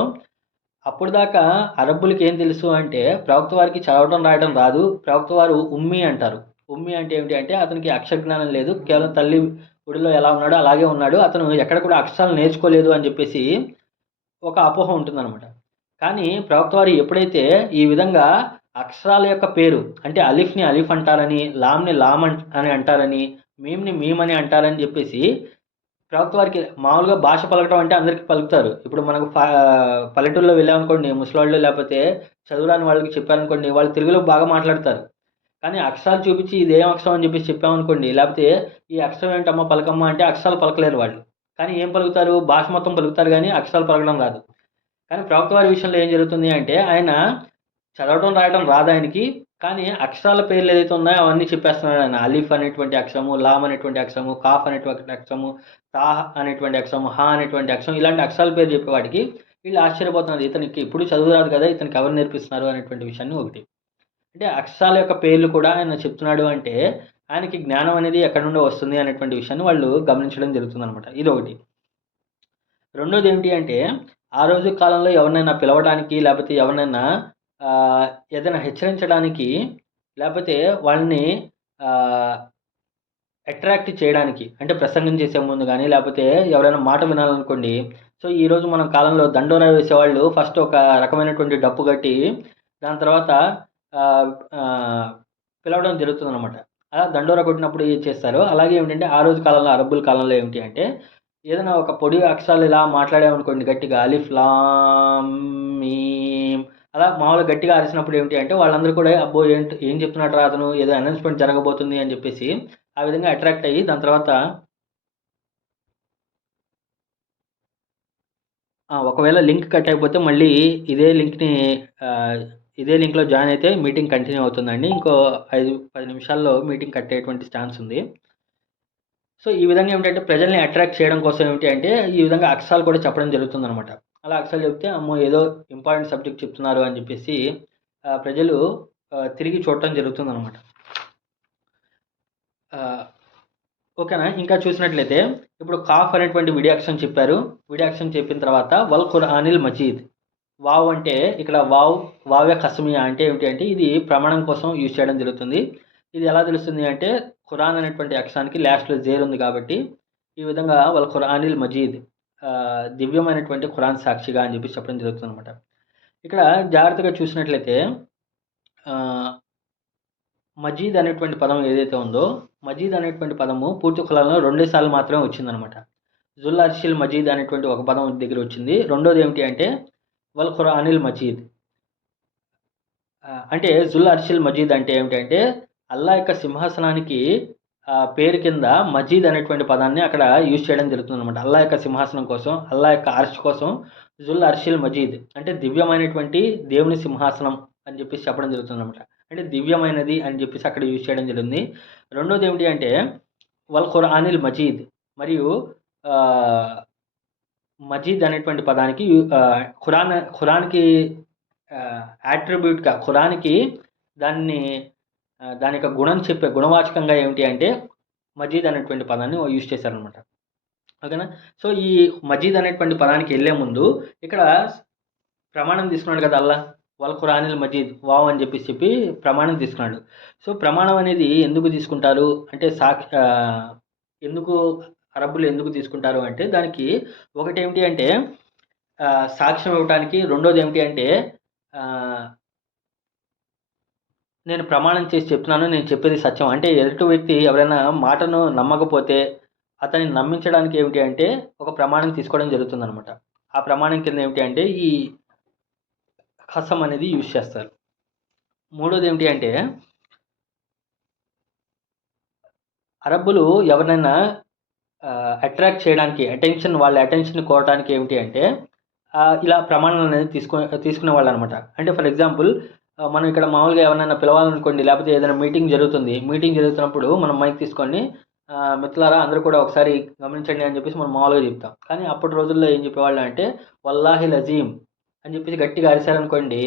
అప్పుడు దాకా అరబ్బులకి ఏం తెలుసు అంటే ప్రవక్త వారికి చదవడం రాయడం రాదు. ప్రవక్త వారు ఉమ్మి అంటారు. ఉమ్మి అంటే ఏమిటి అంటే అతనికి అక్షరజ్ఞానం లేదు, కేవలం తల్లి ఒడిలో ఎలా ఉన్నాడో అలాగే ఉన్నాడు, అతను ఎక్కడ కూడా అక్షరాలు నేర్చుకోలేదు అని చెప్పేసి ఒక అపోహ ఉంటుందన్నమాట. కానీ ప్రవక్త వారు ఎప్పుడైతే ఈ విధంగా అక్షరాల యొక్క పేరు అంటే అలిఫ్ని అలిఫ్ అంటారని, లామ్ని లామ్ అని అంటారని, మీమ్ని మీమ్ అని అంటారని చెప్పేసి ప్రవక్త వారికి మామూలుగా భాష పలకడం అంటే అందరికీ పలుకుతారు. ఇప్పుడు మనకు పల్లెటూరులో వెళ్ళామనుకోండి, ముసలివాళ్ళు లేకపోతే చదువురాని వాళ్ళకి చెప్పారనుకోండి, వాళ్ళు తెలుగులో బాగా మాట్లాడతారు. కానీ అక్షరాలు చూపించి ఇదేం అక్షరం అని చెప్పేసి చెప్పామనుకోండి, లేకపోతే ఈ అక్షరం ఏంటమ్మా పలకమ్మా అంటే అక్షరాలు పలకలేరు వాళ్ళు. కానీ ఏం పలుకుతారు? భాష మొత్తం పలుకుతారు కానీ అక్షరాలు పలకడం రాదు. కానీ ప్రవక్త వారి విషయంలో ఏం జరుగుతుంది అంటే ఆయన చదవడం రాయడం రాదు ఆయనకి, కానీ అక్షరాల పేర్లు ఏదైతే ఉన్నాయో అవన్నీ చెప్పేస్తున్నాడు ఆయన. అలిఫ్ అనేటువంటి అక్షరము, లామ్ అనేటువంటి అక్షరము, కాఫ్ అనేటువంటి అక్షరము, తా అనేటువంటి అక్షరం, హా అనేటువంటి అక్షరం, ఇలాంటి అక్షరాల పేరు చెప్పేవాడికి వీళ్ళు ఆశ్చర్యపోతున్నారు, ఇతనికి ఇప్పుడు చదువు రాదు కదా, ఇతనికి ఎవరు నేర్పిస్తున్నారు అనేటువంటి విషయాన్ని ఒకటి. అంటే అక్షరాల యొక్క పేర్లు కూడా ఆయన చెప్తున్నాడు అంటే ఆయనకి జ్ఞానం అనేది ఎక్కడి నుండో వస్తుంది అనేటువంటి విషయాన్ని వాళ్ళు గమనించడం జరుగుతుంది అనమాట. ఇది ఒకటి. రెండోది ఏమిటి అంటే ఆ రోజు కాలంలో ఎవరినైనా పిలవడానికి, లేకపోతే ఎవరినైనా ఏదైనా హెచ్చరించడానికి, లేకపోతే వాళ్ళని అట్రాక్ట్ చేయడానికి, అంటే ప్రసంగం చేసే ముందు కానీ లేకపోతే ఎవరైనా మాట వినాలనుకోండి, సో ఈరోజు మన కాలంలో దండోరా వేసేవాళ్ళు ఫస్ట్ ఒక రకమైనటువంటి డప్పు కట్టి దాని తర్వాత పిలవడం జరుగుతుందన్నమాట. అలా దండోరా కొట్టినప్పుడు ఏం చేస్తారో అలాగే ఏమిటంటే ఆ రోజు కాలంలో అరబ్బుల కాలంలో ఏమిటి అంటే ఏదైనా ఒక పొడి అక్షరాలు ఇలా మాట్లాడామనుకోండి గట్టిగా, అలిఫ్ లామ్ మీమ్ అలా మామూలుగా గట్టిగా అరిచినప్పుడు ఏమిటి అంటే వాళ్ళందరూ కూడా అబ్బో ఏం చెప్తున్నాడు రా అతను, ఏదో అనౌన్స్మెంట్ జరగబోతుంది అని చెప్పేసి ఆ విధంగా అట్రాక్ట్ అయ్యి దాని తర్వాత ఒకవేళ లింక్ కట్ అయిపోతే మళ్ళీ ఇదే లింక్లో జాయిన్ అయితే మీటింగ్ కంటిన్యూ అవుతుందండి. ఇంకో 5-10 నిమిషాల్లో మీటింగ్ కట్ అయ్యేటువంటి ఛాన్స్ ఉంది. సో ఈ విధంగా ఏమిటంటే ప్రజల్ని అట్రాక్ట్ చేయడం కోసం ఏమిటి అంటే ఈ విధంగా అక్షరాలు కూడా చెప్పడం జరుగుతుందనమాట. అలా అక్షరాలు చెప్తే అమ్మో ఏదో ఇంపార్టెంట్ సబ్జెక్ట్ చెప్తున్నారు అని చెప్పేసి ప్రజలు తిరిగి చూడటం జరుగుతుందనమాట. ఓకేనా. ఇంకా చూసినట్లయితే ఇప్పుడు కాఫ్ అనేటువంటి విడియాక్షన్ చెప్పారు. విడియాక్షన్ చెప్పిన తర్వాత వల్ ఖురానిల్ మజీద్, వావ్ అంటే ఇక్కడ వావే కసమియా అంటే ఏమిటి అంటే ఇది ప్రమాణం కోసం యూజ్ చేయడం జరుగుతుంది. ఇది ఎలా తెలుస్తుంది అంటే ఖురాన్ అనేటువంటి అక్షరానికి లాస్ట్లో జేర్ ఉంది కాబట్టి ఈ విధంగా వల్ ఖురానిల్ మజీద్, దివ్యమైనటువంటి ఖురాన్ సాక్షిగా అని చెప్పి చెప్పడం జరుగుతుంది అనమాట. ఇక్కడ జాగ్రత్తగా చూసినట్లయితే మజీద్ అనేటువంటి పదం ఏదైతే ఉందో, మజీద్ అనేటువంటి పదము పూర్తి ఖురాన్లో 2 సార్లు మాత్రమే వచ్చిందనమాట. జుల్ అర్షిల్ మజీద్ అనేటువంటి ఒక పదం దగ్గర వచ్చింది. రెండోది ఏమిటి అంటే వల్ ఖురానిల్ మజీద్ అంటే జుల్ అర్షిల్ మజీద్ అంటే ఏమిటంటే అల్లా యొక్క సింహాసనానికి పేరు కింద మజీద్ అనేటువంటి పదాన్ని అక్కడ యూజ్ చేయడం జరుగుతుంది అనమాట. అల్లా యొక్క సింహాసనం కోసం, అల్లా యొక్క అర్ష్ కోసం జుల్ అర్షిల్ మజీద్ అంటే దివ్యమైనటువంటి దేవుని సింహాసనం అని చెప్పేసి చెప్పడం జరుగుతుందన్నమాట. అంటే దివ్యమైనది అని చెప్పేసి అక్కడ యూజ్ చేయడం జరిగింది. రెండోది ఏమిటి అంటే వల్ ఖురానిల్ మజీద్ మరియు మజీద్ అనేటువంటి పదానికి ఖురాన్కి యాట్రిబ్యూట్గా ఖురాన్కి దాన్ని దాని యొక్క గుణం చెప్పే గుణవాచకంగా ఏమిటి అంటే మజీద్ అనేటువంటి పదాన్ని యూజ్ చేశారనమాట. ఓకేనా. సో ఈ మజీద్ అనేటువంటి పదానికి వెళ్ళే ముందు ఇక్కడ ప్రమాణం తీసుకున్నాడు కదా అల్లా, వల్ ఖురానిల్ మజీద్ వావ్ అని చెప్పి ప్రమాణం తీసుకున్నాడు. సో ప్రమాణం అనేది ఎందుకు తీసుకుంటారు అంటే ఎందుకు అరబ్బులు ఎందుకు తీసుకుంటారు అంటే దానికి ఒకటి ఏమిటి అంటే సాక్ష్యం ఇవ్వడానికి, రెండోది ఏమిటి అంటే నేను ప్రమాణం చేసి చెప్తున్నాను, నేను చెప్పేది సత్యం అంటే ఎదుటి వ్యక్తి ఎవరైనా మాటను నమ్మకపోతే అతన్ని నమ్మించడానికి ఏమిటి అంటే ఒక ప్రమాణం తీసుకోవడం జరుగుతుందనమాట. ఆ ప్రమాణం కింద ఏమిటి అంటే ఈ ఖసం అనేది యూజ్ చేస్తారు. మూడోది ఏమిటి అంటే అరబ్బులు ఎవరినైనా అట్రాక్ట్ చేయడానికి వాళ్ళ అటెన్షన్ కోవడానికి ఏమిటి అంటే ఇలా ప్రమాణాలు అనేది తీసుకునే వాళ్ళు అనమాట. అంటే ఫర్ ఎగ్జాంపుల్ మనం ఇక్కడ మామూలుగా ఎవరినైనా పిలవాలనుకోండి, లేకపోతే ఏదైనా మీటింగ్ జరుగుతున్నప్పుడు మనం మైక్ తీసుకొని మిత్రులారా అందరూ కూడా ఒకసారి గమనించండి అని చెప్పేసి మనం మామూలుగా చెప్తాం. కానీ అప్పటి రోజుల్లో ఏం చెప్పేవాళ్ళు అంటే వల్లాహిల్ అజీమ్ అని చెప్పేసి గట్టిగా అరిశారనుకోండి,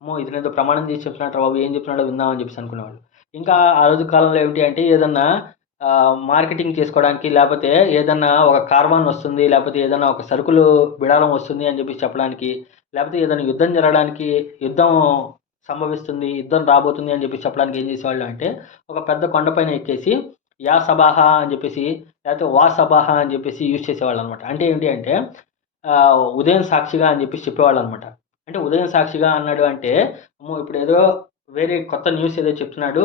అమ్మో ఇతనేదో ప్రమాణం చేసి చెప్తున్నాడు బాబు, ఏం చెప్తున్నాడో విందామని చెప్పేసి అనుకునేవాళ్ళు. ఇంకా ఆ రోజు కాలంలో ఏమిటి అంటే ఏదన్నా మార్కెటింగ్ చేసుకోవడానికి, లేకపోతే ఏదన్నా ఒక కార్వాన్ వస్తుంది, లేకపోతే ఏదైనా ఒక సరుకులు బిడారం వస్తుంది అని చెప్పి చెప్పడానికి, లేకపోతే ఏదైనా యుద్ధం జరగడానికి, యుద్ధం సంభవిస్తుంది, యుద్ధం రాబోతుంది అని చెప్పి చెప్పడానికి ఏం చేసేవాళ్ళు అంటే ఒక పెద్ద కొండపైన ఎక్కేసి యా సబాహ అని చెప్పేసి, లేకపోతే వా సబాహ అని చెప్పేసి యూజ్ చేసేవాళ్ళు అనమాట. అంటే ఏంటి అంటే ఉదయం సాక్షిగా అని చెప్పేసి చెప్పేవాళ్ళు అనమాట. అంటే ఉదయం సాక్షిగా అన్నాడు అంటే ఇప్పుడు ఏదో వేరే కొత్త న్యూస్ ఏదో చెప్తున్నాడు,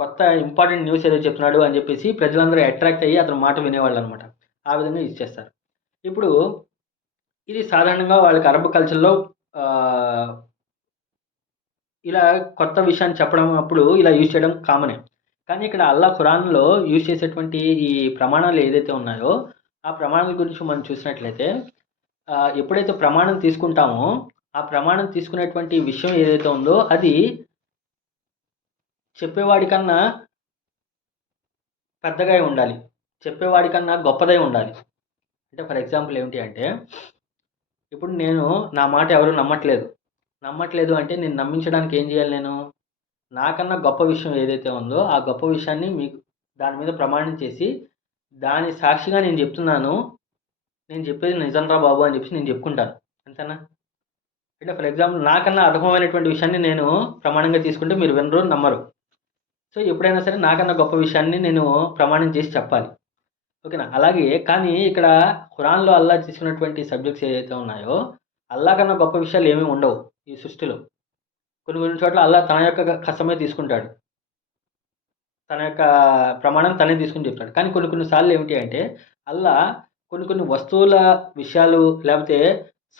కొత్త ఇంపార్టెంట్ న్యూస్ ఏదో చెప్తున్నాడు అని చెప్పేసి ప్రజలందరూ అట్రాక్ట్ అయ్యి అతని మాట వినేవాళ్ళు అనమాట. ఆ విధంగా యూజ్ చేస్తారు. ఇప్పుడు ఇది సాధారణంగా వాళ్ళకి అరబ్ కల్చర్లో ఇలా కొత్త విషయాన్ని చెప్పడం అప్పుడు ఇలా యూజ్ చేయడం కామనే. కానీ ఇక్కడ అల్లా ఖురాన్లో యూజ్ చేసేటువంటి ఈ ప్రమాణాలు ఏదైతే ఉన్నాయో ఆ ప్రమాణాల గురించి మనం చూసినట్లయితే ఎప్పుడైతే ప్రమాణం తీసుకుంటామో ఆ ప్రమాణం తీసుకునేటువంటి విషయం ఏదైతే ఉందో అది చెప్పేవాడికన్నా పెద్దగా ఉండాలి, చెప్పేవాడికన్నా గొప్పదై ఉండాలి. అంటే ఫర్ ఎగ్జాంపుల్ ఏమిటి అంటే ఇప్పుడు నా మాట ఎవరు నమ్మట్లేదు అంటే నేను నమ్మించడానికి ఏం చేయాలి? నేను నాకన్నా గొప్ప విషయం ఏదైతే ఉందో ఆ గొప్ప విషయాన్ని మీకు దాని మీద ప్రమాణం చేసి దాని సాక్షిగా నేను చెప్తున్నాను, నేను చెప్పేది నిజంరా బాబు అని చెప్పి నేను చెప్పుకుంటాను. అంతేనా? అంటే ఫర్ ఎగ్జాంపుల్ నాకన్నా అర్హమైనటువంటి విషయాన్ని నేను ప్రమాణంగా తీసుకుంటే మీరు వినరు, నమ్మరు. సో ఎప్పుడైనా సరే నాకన్నా గొప్ప విషయాన్ని నేను ప్రమాణం చేసి చెప్పాలి. ఓకేనా? అలాగే కానీ ఇక్కడ ఖురాన్లో అల్లా తీసుకున్నటువంటి సబ్జెక్ట్స్ ఏదైతే ఉన్నాయో అల్లా కన్నా గొప్ప విషయాలు ఏమీ ఉండవు ఈ సృష్టిలో. కొన్ని చోట్ల అల్లా తన యొక్క కసమే తీసుకుంటాడు, తన యొక్క ప్రమాణం తనే తీసుకుని చెప్తాడు. కానీ కొన్ని సార్లు ఏమిటి అంటే అల్లా కొన్ని వస్తువుల విషయాలు, లేకపోతే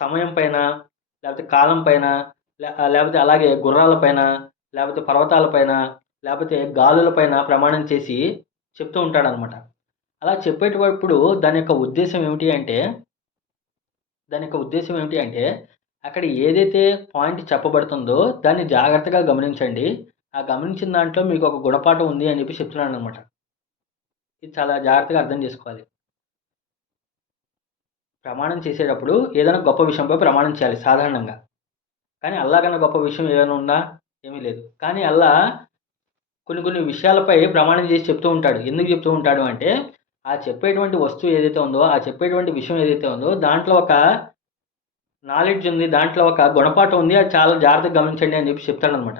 సమయం పైన, లేకపోతే కాలం పైన, లేకపోతే అలాగే గుర్రాల పైన, లేకపోతే పర్వతాల పైన, లేకపోతే గాలుల పైన ప్రమాణం చేసి చెప్తూ ఉంటాడనమాట. అలా చెప్పేటప్పుడు దాని యొక్క ఉద్దేశం ఏమిటి అంటే అక్కడ ఏదైతే పాయింట్ చెప్పబడుతుందో దాన్ని జాగ్రత్తగా గమనించండి. ఆ గమనించిన దాంట్లో మీకు ఒక గుణపాఠం ఉంది అని చెప్పి చెప్తున్నాడు అనమాట. ఇది చాలా జాగ్రత్తగా అర్థం చేసుకోవాలి. ప్రమాణం చేసేటప్పుడు ఏదైనా గొప్ప విషయంపై ప్రమాణం చేయాలి సాధారణంగా. కానీ అల్లా కన్నా గొప్ప విషయం ఏమైనా ఉందా? ఏమీ లేదు. కానీ అల్లా కొన్ని విషయాలపై ప్రమాణం చేసి చెప్తూ ఉంటాడు. ఎందుకు చెప్తూ ఉంటాడు అంటే ఆ చెప్పేటువంటి వస్తువు ఏదైతే ఉందో, ఆ చెప్పేటువంటి విషయం ఏదైతే ఉందో దాంట్లో ఒక నాలెడ్జ్ ఉంది, దాంట్లో ఒక గుణపాఠం ఉంది, అది చాలా జాగ్రత్తగా గమనించండి అని చెప్పి చెప్తాడనమాట.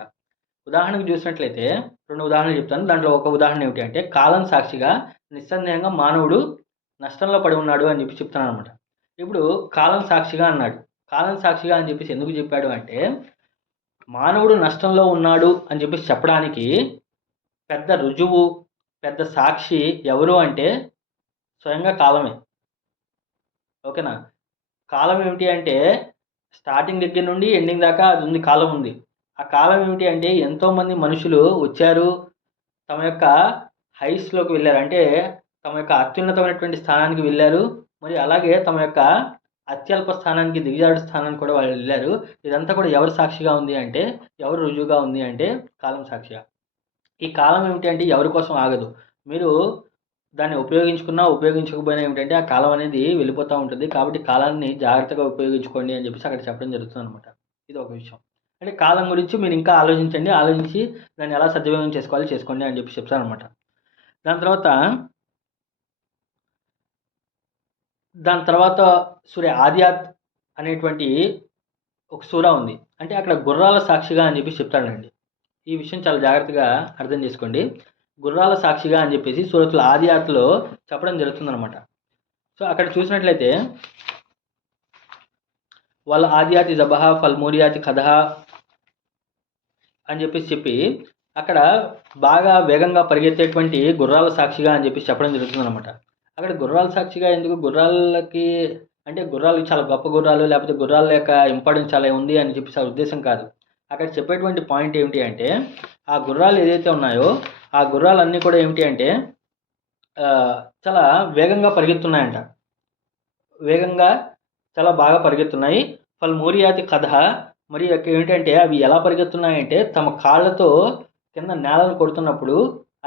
ఉదాహరణకు చూసినట్లయితే 2 ఉదాహరణలు చెప్తాను. దాంట్లో ఒక ఉదాహరణ ఏమిటి అంటే కాలం సాక్షిగా నిస్సందేహంగా మానవుడు నష్టంలో పడి ఉన్నాడు అని చెప్పి చెప్తానమాట. ఇప్పుడు కాలం సాక్షిగా అన్నాడు. కాలం సాక్షిగా అని చెప్పేసి ఎందుకు చెప్పాడు అంటే మానవుడు నష్టంలో ఉన్నాడు అని చెప్పేసి చెప్పడానికి పెద్ద రుజువు, పెద్ద సాక్షి ఎవరు అంటే స్వయంగా కాలమే. ఓకేనా? కాలం ఏమిటి అంటే స్టార్టింగ్ దగ్గర నుండి ఎండింగ్ దాకా అది ఉంది, కాలం ఉంది. ఆ కాలం ఏమిటి అంటే ఎంతోమంది మనుషులు వచ్చారు, తమ యొక్క హైస్లోకి వెళ్ళారు, అంటే తమ యొక్క అత్యున్నతమైనటువంటి స్థానానికి వెళ్ళారు, మరి అలాగే తమ యొక్క అత్యల్ప స్థానానికి దిగజారుడు స్థానానికి కూడా వాళ్ళు వెళ్ళారు. ఇదంతా కూడా ఎవరు సాక్షిగా ఉంది అంటే, ఎవరు రుజువుగా ఉంది అంటే కాలం సాక్షిగా. ఈ కాలం ఏమిటి అంటే ఎవరి కోసం ఆగదు. మీరు దాన్ని ఉపయోగించుకున్నా, ఉపయోగించకపోయినా ఏమిటంటే ఆ కాలం అనేది వెళ్ళిపోతూ ఉంటుంది. కాబట్టి కాలాన్ని జాగ్రత్తగా ఉపయోగించుకోండి అని చెప్పేసి అక్కడ చెప్పడం జరుగుతుందనమాట. ఇది ఒక విషయం. అంటే కాలం గురించి మీరు ఇంకా ఆలోచించండి. ఆలోచించి దాన్ని ఎలా సద్వినియోగం చేసుకోవాలో చేసుకోండి అని చెప్పి చెప్తారనమాట. దాని తర్వాత దాని తర్వాత ఆదియాత్ అనేటువంటి ఒక సూర ఉంది. అంటే అక్కడ గుర్రాల సాక్షిగా అని చెప్పేసి చెప్తాడండి. ఈ విషయం చాలా జాగ్రత్తగా అర్థం చేసుకోండి. గుర్రాల సాక్షిగా అని చెప్పేసి సూరతుల్ ఆదియాత్లో చెప్పడం జరుగుతుందనమాట. సో అక్కడ చూసినట్లయితే వాళ్ళ ఆదియాతి జబహ ఫల్మూరియాతి కథహ అని చెప్పి అక్కడ బాగా వేగంగా పరిగెత్తేటువంటి గుర్రాల సాక్షిగా అని చెప్పి చెప్పడం జరుగుతుందనమాట. అక్కడ గుర్రాల సాక్షిగా ఎందుకు, గుర్రాలకి అంటే గుర్రాలు చాలా గొప్ప గుర్రాలు, లేకపోతే గుర్రాల యొక్క ఇంపార్టెన్స్ చాలా ఉంది అని చెప్పేసి ఆ ఉద్దేశం కాదు. అక్కడ చెప్పేటువంటి పాయింట్ ఏమిటి అంటే ఆ గుర్రాలు ఏదైతే ఉన్నాయో ఆ గుర్రాలన్నీ కూడా ఏమిటి అంటే చాలా వేగంగా పరిగెత్తున్నాయంట. వేగంగా చాలా బాగా పరిగెత్తున్నాయి. ఫల్మూరియాతి కథ, మరి ఏంటంటే అవి ఎలా పరిగెత్తున్నాయంటే తమ కాళ్ళతో కింద నేలను కొడుతున్నప్పుడు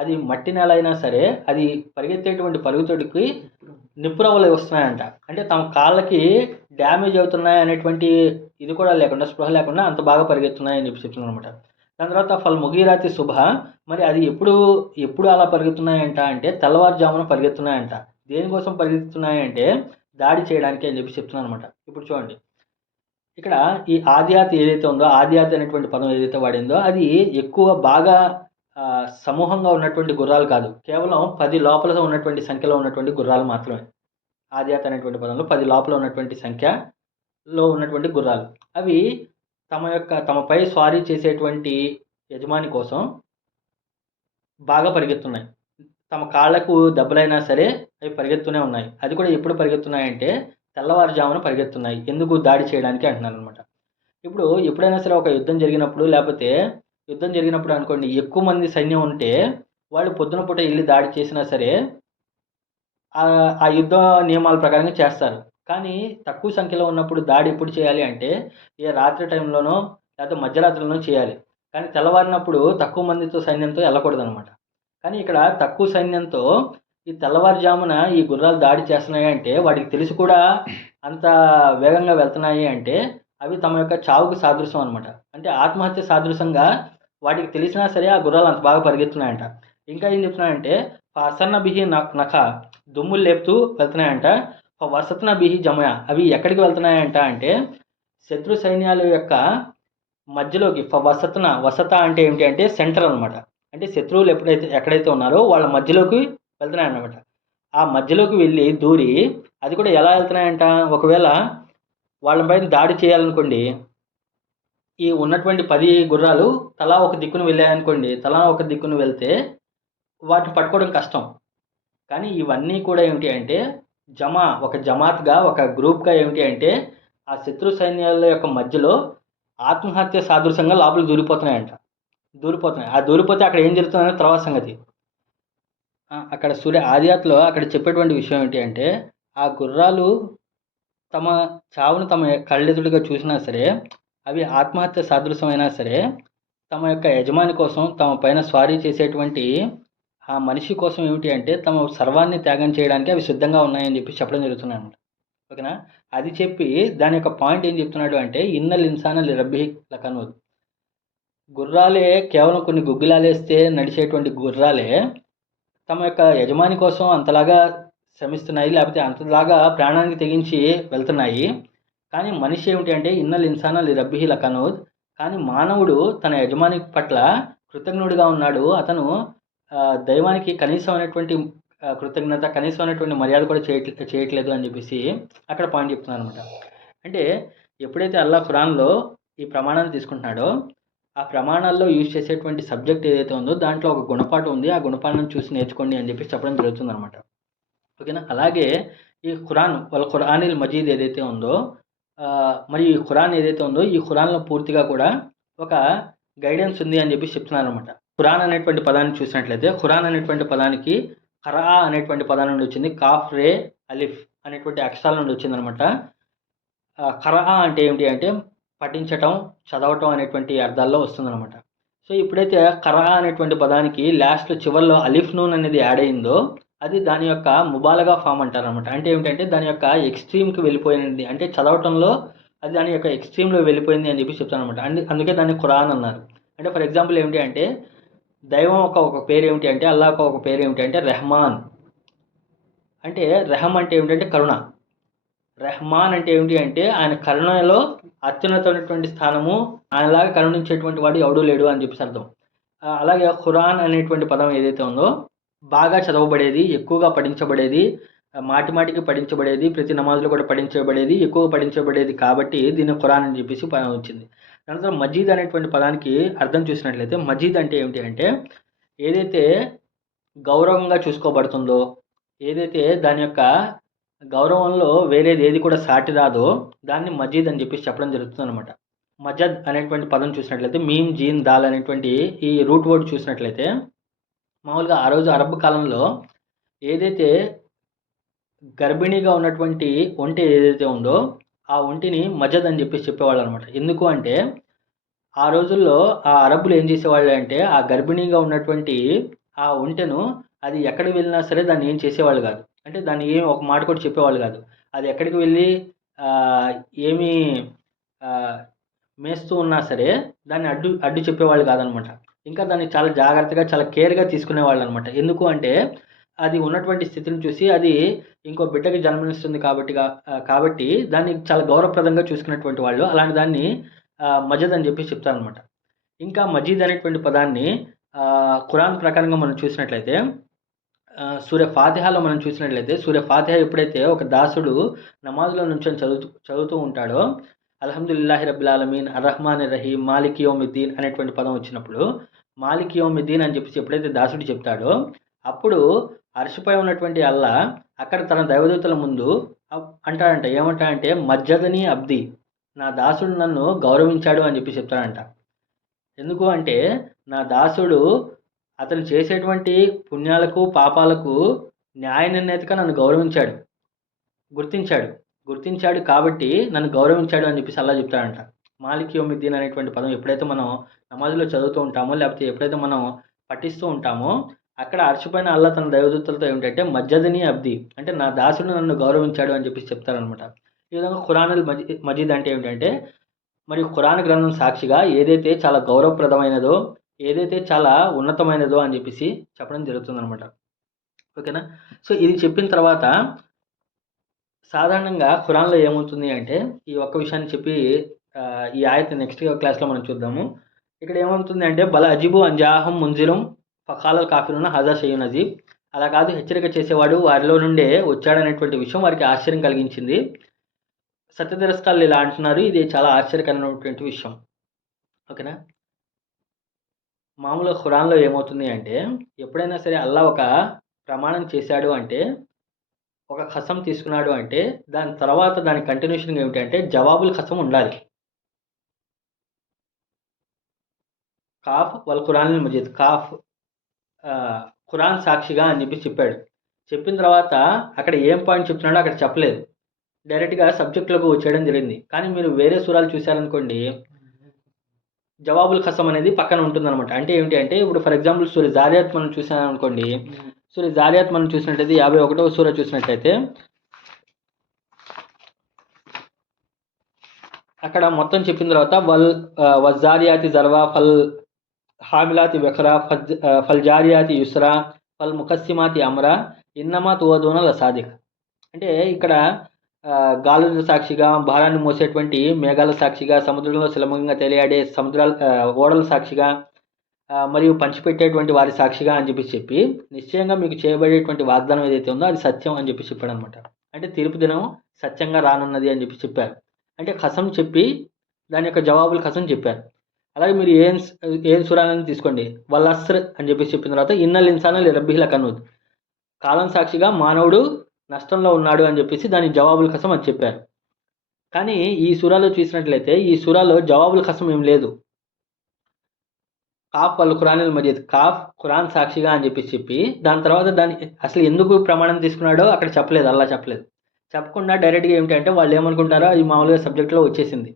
అది మట్టి నేల అయినా సరే అది పరిగెత్తేటువంటి పరుగుతోటికి నిప్పురవ్వలు వస్తున్నాయంట. అంటే తమ కాళ్ళకి డ్యామేజ్ అవుతున్నాయి అనేటువంటి ఇది కూడా లేకుండా, స్పృహ లేకుండా అంత బాగా పరిగెత్తున్నాయి అని చెప్పి చెప్తున్నాను అనమాట. దాని తర్వాత ఫల్ ముగీరాతి శుభ, మరి అది ఎప్పుడు అలా పరిగెత్తున్నాయంట అంటే తెల్లవారుజామున పరిగెత్తున్నాయంట. దేనికోసం పరిగెత్తున్నాయంటే దాడి చేయడానికి అని చెప్పి చెప్తున్నాను అనమాట. ఇప్పుడు చూడండి, ఇక్కడ ఈ ఆదియాతి ఏదైతే ఉందో, ఆదియాతి అనేటువంటి పదం ఏదైతే వాడిందో అది ఎక్కువ బాగా సమూహంగా ఉన్నటువంటి గుర్రాలు కాదు, కేవలం 10 లోపల ఉన్నటువంటి సంఖ్యలో ఉన్నటువంటి గుర్రాలు మాత్రమే. ఆదియాతి అనేటువంటి పదంలో 10 లోపల ఉన్నటువంటి సంఖ్యలో ఉన్నటువంటి గుర్రాలు, అవి తమపై స్వారీ చేసేటువంటి యజమాని కోసం బాగా పరిగెత్తున్నాయి. తమ కాళ్లకు దెబ్బలైనా సరే అవి పరిగెత్తూనే ఉన్నాయి. అది కూడా ఎప్పుడు పరిగెత్తున్నాయంటే తెల్లవారుజామున పరిగెత్తున్నాయి. ఎందుకు, దాడి చేయడానికి అంటున్నారు అనమాట. ఇప్పుడు ఎప్పుడైనా సరే ఒక యుద్ధం జరిగినప్పుడు అనుకోండి, ఎక్కువ మంది సైన్యం ఉంటే వాళ్ళు పొద్దున పూట వెళ్ళి దాడి చేసినా సరే ఆ యుద్ధ నియమాల ప్రకారంగా చేస్తారు. కానీ తక్కువ సంఖ్యలో ఉన్నప్పుడు దాడి ఎప్పుడు చేయాలి అంటే ఏ రాత్రి టైంలోనో లేకపోతే మధ్యరాత్రిలోనో చేయాలి. కానీ తెల్లవారినప్పుడు తక్కువ మందితో సైన్యంతో వెళ్ళకూడదనమాట. కానీ ఇక్కడ తక్కువ సైన్యంతో ఈ తెల్లవారుజామున ఈ గుర్రాలు దాడి చేస్తున్నాయి అంటే వాటికి తెలిసి కూడా అంత వేగంగా వెళ్తున్నాయి అంటే అవి తమ యొక్క చావుకు సాదృశ్యం అనమాట. అంటే ఆత్మహత్య సాదృశ్యంగా వాటికి తెలిసినా సరే ఆ గుర్రాలు అంత బాగా పరిగెత్తున్నాయంట. ఇంకా ఏం చెప్తున్నాయంటే ఫసన్న బిహి నఖ, దుమ్ములు లేపుతూ వెళ్తున్నాయంట. వసత్న బిహి జమయ, అవి ఎక్కడికి వెళ్తున్నాయంట అంటే శత్రు సైన్యాల యొక్క మధ్యలోకి. వసత అంటే ఏమిటి అంటే సెంటర్ అనమాట. అంటే శత్రువులు ఎక్కడైతే ఉన్నారో వాళ్ళ మధ్యలోకి వెళ్తున్నాయన్నమాట. ఆ మధ్యలోకి వెళ్ళి దూరి అది కూడా ఎలా వెళ్తున్నాయంట, ఒకవేళ వాళ్ళపైన దాడి చేయాలనుకోండి, ఈ ఉన్నటువంటి 10 గుర్రాలు తలా ఒక దిక్కును వెళ్ళాయనుకోండి, తలా ఒక దిక్కును వెళ్తే వాటిని పట్టుకోవడం కష్టం. కానీ ఇవన్నీ కూడా ఏమిటి అంటే ఒక జమాత్గా, ఒక గ్రూప్గా ఏమిటి అంటే ఆ శత్రు సైన్యాల యొక్క మధ్యలో ఆత్మహత్య సాదృశ్యంగా లోపలికి దూరిపోతున్నాయి. ఆ దూరిపోతే అక్కడ ఏం జరుగుతుందనే తర్వాత సంగతి. అక్కడ ఆదియాత్లో అక్కడ చెప్పేటువంటి విషయం ఏంటి అంటే ఆ గుర్రాలు తమ చావును తమ కళ్ళెదుడుగా చూసినా సరే అవి ఆత్మహత్య సాదృశ్యమైనా సరే తమ యొక్క యజమాని కోసం, తమ పైన స్వారీ చేసేటువంటి ఆ మనిషి కోసం ఏమిటి అంటే తమ సర్వాన్ని త్యాగం చేయడానికి అవి సిద్ధంగా ఉన్నాయని చెప్పి చెప్పడం జరుగుతుంది అన్నమాట. ఓకేనా. అది చెప్పి దాని యొక్క పాయింట్ ఏం చెప్తున్నాడు అంటే ఇన్నల్ ఇన్సాన లిరబ్బిహి లకనూద్, గుర్రాలే కేవలం కొన్ని గుగ్గిలాలేస్తే నడిచేటువంటి గుర్రాలే తమ యొక్క యజమాని కోసం అంతలాగా శ్రమిస్తున్నాయి, లేకపోతే అంతలాగా ప్రాణానికి తెగించి వెళ్తున్నాయి. కానీ మనిషి ఏమిటి అంటే ఇన్నల్ ఇన్సాన లిరబ్బిహి లకనూద్, కానీ మానవుడు తన యజమాని పట్ల కృతజ్ఞుడిగా ఉన్నాడు. అతను దైవానికి కనీసమైనటువంటి కృతజ్ఞత, కనీసమైనటువంటి మర్యాద కూడా చేయట్లేదు అని చెప్పేసి అక్కడ పాయింట్ చెప్తున్నాను అనమాట. అంటే ఎప్పుడైతే అల్లా ఖురాన్లో ఈ ప్రమాణాన్ని తీసుకుంటున్నాడో ఆ ప్రమాణాల్లో యూజ్ చేసేటువంటి సబ్జెక్ట్ ఏదైతే ఉందో దాంట్లో ఒక గుణపాఠం ఉంది, ఆ గుణపాఠం చూసి నేర్చుకోండి అని చెప్పి చెప్పడం జరుగుతుంది అనమాట. ఓకేనా. అలాగే ఈ ఖురానిల్ మజీద్ ఏదైతే ఉందో, మరి ఈ ఖురాన్ ఏదైతే ఉందో ఈ ఖురాన్లో పూర్తిగా కూడా ఒక గైడెన్స్ ఉంది అని చెప్పి చెప్తున్నారు అనమాట. ఖురాన్ అనేటువంటి పదాన్ని చూసినట్లయితే ఖురాన్ అనేటువంటి పదానికి ఖరా అనేటువంటి పదాల నుండి వచ్చింది, కాఫ్ రే అలిఫ్ అనేటువంటి అక్షరాల నుండి వచ్చింది అనమాట. ఖరా అంటే ఏమిటి అంటే పఠించటం, చదవటం అనేటువంటి అర్థాల్లో వస్తుందనమాట. సో, ఎప్పుడైతే ఖరా అనేటువంటి పదానికి లాస్ట్‌లో చివర్లో అలిఫ్ నూన్ అనేది యాడ్ అయిందో, అది దాని యొక్క ముబాలగా ఫామ్ అంటారనమాట. అంటే ఏమిటంటే దాని యొక్క ఎక్స్‌ట్రీమ్‌కి వెళ్ళిపోయింది. అంటే చదవటంలో అది దాని యొక్క ఎక్స్‌ట్రీమ్‌లో వెళ్ళిపోయింది అని చెప్పి చెప్తాననమాట. అందుకే దాన్ని ఖురాన్ అన్నారు. అంటే ఫర్ ఎగ్జాంపుల్ ఏమిటి అంటే దైవం ఒక పేరు ఏమిటి అంటే అల్లాహ్ ఒక పేరు ఏమిటి అంటే రెహమాన్. అంటే రెహం అంటే ఏమిటంటే కరుణ. రెహమాన్ అంటే ఏమిటి అంటే ఆయన కరుణలో అత్యున్నతమైనటువంటి స్థానము, ఆయనలాగా కరుణించేటువంటి వాడు ఎవడూ లేడు అని చెప్పేసి అర్థం. అలాగే ఖురాన్ అనేటువంటి పదం ఏదైతే ఉందో బాగా చదవబడేది, ఎక్కువగా పఠించబడేది, మాటి మాటికి పఠించబడేది, ప్రతి నమాజ్లో కూడా పఠించబడేది, ఎక్కువ పఠించబడేది కాబట్టి దీన్ని ఖురాన్ అని చెప్పేసి వచ్చింది. దాని మజీద్ అనేటువంటి పదానికి అర్థం చూసినట్లయితే మజీద్ అంటే ఏమిటి అంటే ఏదైతే గౌరవంగా చూసుకోబడుతుందో, ఏదైతే దాని యొక్క గౌరవంలో వేరేది ఏది కూడా సాటి రాదో దాన్ని మజీద్ అని చెప్పేసి చెప్పడం జరుగుతుందనమాట. మజద్ అనేటువంటి పదం చూసినట్లయితే మీమ్, జీన్, దాల్ అనేటువంటి ఈ రూట్ వర్డ్ చూసినట్లయితే మామూలుగా ఆ రోజు అరబ్ కాలంలో ఏదైతే గర్భిణీగా ఉన్నటువంటి ఒంటె ఏదైతే ఉందో ఆ ఒంటిని మజద్ అని చెప్పేసి చెప్పేవాళ్ళు అనమాట. ఎందుకు అంటే ఆ రోజుల్లో ఆ అరబ్బులు ఏం చేసేవాళ్ళు అంటే ఆ గర్భిణీగా ఉన్నటువంటి ఆ ఒంటెను అది ఎక్కడికి వెళ్ళినా సరే దాన్ని ఏం చేసేవాళ్ళు కాదు. అంటే దాన్ని ఏం ఒక మాట కూడా చెప్పేవాళ్ళు కాదు. అది ఎక్కడికి వెళ్ళి ఏమి మేస్తూ ఉన్నా సరే దాన్ని అడ్డు అడ్డు చెప్పేవాళ్ళు కాదనమాట. ఇంకా దాన్ని చాలా జాగ్రత్తగా చాలా కేర్‌గా తీసుకునేవాళ్ళు అనమాట. ఎందుకు అంటే అది ఉన్నటువంటి స్థితిని చూసి అది ఇంకో బిడ్డకి జన్మనిస్తుంది కాబట్టి దాన్ని చాలా గౌరవప్రదంగా చూసుకునేటువంటి వాళ్ళు. అలాంటి దాన్ని మజద్ అని చెప్పేసి చెప్తారనమాట. ఇంకా మజీద్ అనేటువంటి పదాన్ని ఖురాన్ ప్రకారంగా మనం చూసినట్లయితే సూర ఫాతిహాలో మనం చూసినట్లయితే సూర ఫాతిహా ఎప్పుడైతే ఒక దాసుడు నమాజ్‌లో నుంచొని చదువుతూ ఉంటాడో అల్హమ్దులిల్లాహి రబ్బిల్ ఆలమీన్ అర్రహ్మానిర్ రహీం మాలిక్ యౌమిద్దీన్ అనేటువంటి పదం వచ్చినప్పుడు మాలిక్ యౌమిద్దీన్ అని చెప్పేసి ఎప్పుడైతే దాసుడు చెప్తాడో అప్పుడు అర్ష్‌పై ఉన్నటువంటి అల్లా అక్కడ తన దైవదూతల ముందు అంటాడంట. ఏమంటాడంటే మజ్జదని అబ్ది, నా దాసుడు నన్ను గౌరవించాడు అని చెప్పి చెప్తాడంట. ఎందుకు అంటే నా దాసుడు అతను చేసేటువంటి పుణ్యాలకు, పాపాలకు న్యాయ నిర్ణేతగా నన్ను గౌరవించాడు. గుర్తించాడు కాబట్టి నన్ను గౌరవించాడు అని చెప్పేసి అల్లా చెప్తాడంట. మాలిక్ యౌమిద్దీన్ అనేటువంటి పదం ఎప్పుడైతే మనం నమాజ్‌లో చదువుతూ ఉంటామో, లేకపోతే ఎప్పుడైతే మనం పఠిస్తూ ఉంటామో, అక్కడ అర్ష్ పైన అల్లా తన దైవదూతలతో ఏమిటంటే మజ్జదని అబ్ది, అంటే నా దాసుడు నన్ను గౌరవించాడు అని చెప్పేసి చెప్తారనమాట. ఈ విధంగా ఖురానుల్ మజీద్ అంటే ఏమిటంటే మరియు ఖురాన్ గ్రంథం సాక్షిగా ఏదైతే చాలా గౌరవప్రదమైనదో, ఏదైతే చాలా ఉన్నతమైనదో అని చెప్పేసి చెప్పడం జరుగుతుందనమాట. ఓకేనా? సో, ఇది చెప్పిన తర్వాత సాధారణంగా ఖురాన్‌లో ఏమవుతుంది అంటే ఈ ఒక్క విషయాన్ని చెప్పి ఈ ఆయత్ నెక్స్ట్ క్లాస్‌లో మనం చూద్దాము. ఇక్కడ ఏమవుతుంది అంటే బల అజిబు అంజాహం ముంజిరం ఫఖాలల్ కాఫిరున హజా షయ్యున్ అజీబ్. అలా కాదు, హెచ్చరిక చేసేవాడు వారిలో నుండే వచ్చాడనేటువంటి విషయం వారికి ఆశ్చర్యం కలిగించింది. సత్య తిరస్కారులు ఇలా అంటున్నారు, ఇది చాలా ఆశ్చర్యకరమైనటువంటి విషయం. ఓకేనా? మామూలుగా ఖురాన్‌లో ఏమవుతుంది అంటే ఎప్పుడైనా సరే అల్లా ఒక ప్రమాణం చేశాడు అంటే, ఒక ఖసం తీసుకున్నాడు అంటే దాని తర్వాత దాని కంటిన్యూషన్ ఏమిటంటే జవాబుల్ ఖసం ఉండాలి. కాఫ్ వల్ ఖురానిల్ మజీద్, కాఫ్ ఖురాన్ సాక్షిగా అని చెప్పి చెప్పాడు. చెప్పిన తర్వాత అక్కడ ఏం పాయింట్ చెప్తున్నాడో అక్కడ చెప్పలేదు. డైరెక్ట్‌గా సబ్జెక్ట్‌లోకి వచ్చేయడం జరిగింది. కానీ మీరు వేరే సూరాలు చూసారనుకోండి, జవాబుల్ ఖసం అనేది పక్కన ఉంటుందన్నమాట. అంటే ఏమిటి అంటే ఇప్పుడు ఫర్ ఎగ్జాంపుల్ సూర జారియాత్ మనం చూసామనుకోండి, సూర జారియాత్ మనం చూసినట్టయితే 51వ సూర చూసినట్టయితే అక్కడ మొత్తం చెప్పిన తర్వాత వజ్జారియాతి జర్వా ఫల్ హామిలాతి వెఖరా ఫల్ జారియాతి యుస్రా ఫల్ ముకస్సిమాతి అమ్రా ఇన్నమా తువదూన లసాదిక్. అంటే ఇక్కడ గాలుల సాక్షిగా, భారాన్ని మోసేటువంటి మేఘాల సాక్షిగా, సముద్రంలో సులభంగా తేలియాడే ఓడల సాక్షిగా, మరియు పంచిపెట్టేటువంటి వారి సాక్షిగా అని చెప్పి నిశ్చయంగా మీకు చేయబడేటువంటి వాగ్దానం ఏదైతే ఉందో అది సత్యం అని చెప్పి చెప్పాడు అనమాట. అంటే తీర్పు దినం సత్యంగా రానున్నది అని చెప్పారు. అంటే ఖసం చెప్పి దాని యొక్క జవాబులు ఖసం చెప్పారు. అలాగే మీరు ఏం సూరాలను తీసుకోండి, వల్లస్ర్ అని చెప్పిన తర్వాత ఇన్నల్ ఇన్సాన లిరబ్బిహి లకనూద్, కాలం సాక్షిగా మానవుడు నష్టంలో ఉన్నాడు అని చెప్పేసి దాని జవాబుల ఖసం అని చెప్పారు. కానీ ఈ సూరాలో చూసినట్లయితే ఈ సూరాలో జవాబుల ఖసం ఏం లేదు. కాఫ్ వల్ ఖురానిల్ మజీద్, కాఫ్ ఖురాన్ సాక్షిగా అని చెప్పి దాని తర్వాత దాన్ని అసలు ఎందుకు ప్రమాణం తీసుకున్నాడో అక్కడ చెప్పలేదు, అల్లా చెప్పలేదు. చెప్పకుండా డైరెక్ట్గా ఏమిటంటే వాళ్ళు ఏమనుకుంటారో అది మామూలుగా సబ్జెక్ట్లో వచ్చేసింది.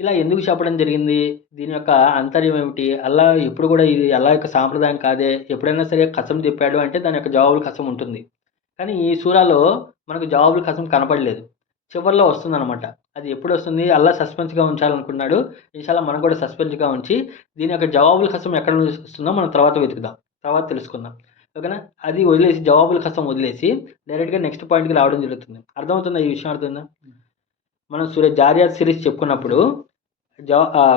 ఇలా ఎందుకు చెప్పడం జరిగింది? దీని యొక్క ఆంతర్యం ఏమిటి? అల్లా ఎప్పుడు కూడా ఇది అల్లా యొక్క సాంప్రదాయం కాదే. ఎప్పుడైనా సరే కసం చెప్పాడు అంటే దాని యొక్క జవాబుల్ కసం ఉంటుంది. కానీ ఈ సూరాలో మనకు జవాబుల్ కసం కనపడలేదు. చివర్లో వస్తుందనమాట. అది ఎప్పుడొస్తుంది? అల్లా సస్పెన్స్‌గా ఉంచాలనుకున్నాడు. ఇన్‌షాల్లా మనం కూడా సస్పెన్స్‌గా ఉంచి దీని యొక్క జవాబుల్ కసం ఎక్కడ నుంచి వస్తుందో మనం తర్వాత వెతుకుదాం. తర్వాత తెలుసుకుందాం. ఓకేనా? అది వదిలేసి జవాబుల్ కసం వదిలేసి డైరెక్ట్‌గా నెక్స్ట్ పాయింట్‌కి రావడం జరుగుతుంది. అర్థమవుతుందా? ఈ విషయం అర్థమైందా? మనం సూర్య జారియాత్ సిరీస్ చెప్పుకున్నప్పుడు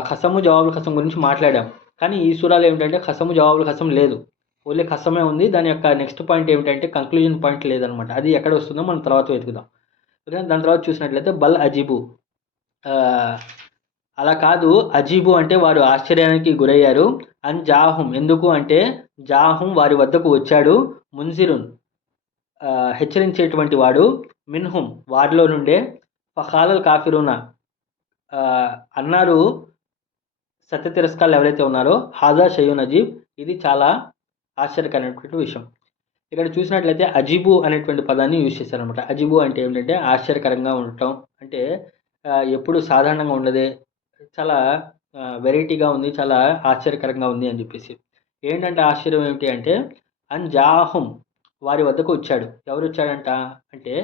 ఖసము జవాబుల్ ఖసం గురించి మాట్లాడాం. కానీ ఈ సూరాలో ఏమిటంటే ఖసము జవాబుల్ ఖసం లేదు. ఓన్లీ ఖసమే ఉంది. దాని యొక్క నెక్స్ట్ పాయింట్ ఏమిటంటే కంక్లూజన్ పాయింట్ లేదనమాట. అది ఎక్కడ వస్తుందో మనం తర్వాత వెతుకుదాం. ఓకే. దాని తర్వాత చూసినట్లయితే బల్ అజీబు. అలా కాదు, అజీబు అంటే వారు ఆశ్చర్యానికి గురయ్యారు. అన్ జాహుం ఎందుకు అంటే జాహుం వారి వద్దకు వచ్చాడు. మున్సిరున్ హెచ్చరించేటువంటి వాడు. మిన్హుం వారిలో నుండే. ఫఖాలల్ కాఫిరూన అన్నారు సత్య తిరస్కారులు ఎవరైతే ఉన్నారో హాజా షయ్యున్ అజీబ్, ఇది చాలా ఆశ్చర్యకరమైనటువంటి విషయం. ఇక్కడ చూసినట్లయితే అజీబు అనేటువంటి పదాన్ని యూజ్ చేశారనమాట. అజీబు అంటే ఏమిటంటే ఆశ్చర్యకరంగా ఉండటం, అంటే ఎప్పుడు సాధారణంగా ఉండదే, చాలా వెరైటీగా ఉంది, చాలా ఆశ్చర్యకరంగా ఉంది అని చెప్పేసి. ఏంటంటే ఆశ్చర్యం ఏమిటి అంటే అంజాహుం వారి వద్దకు వచ్చాడు. ఎవరు వచ్చాడంట అంటే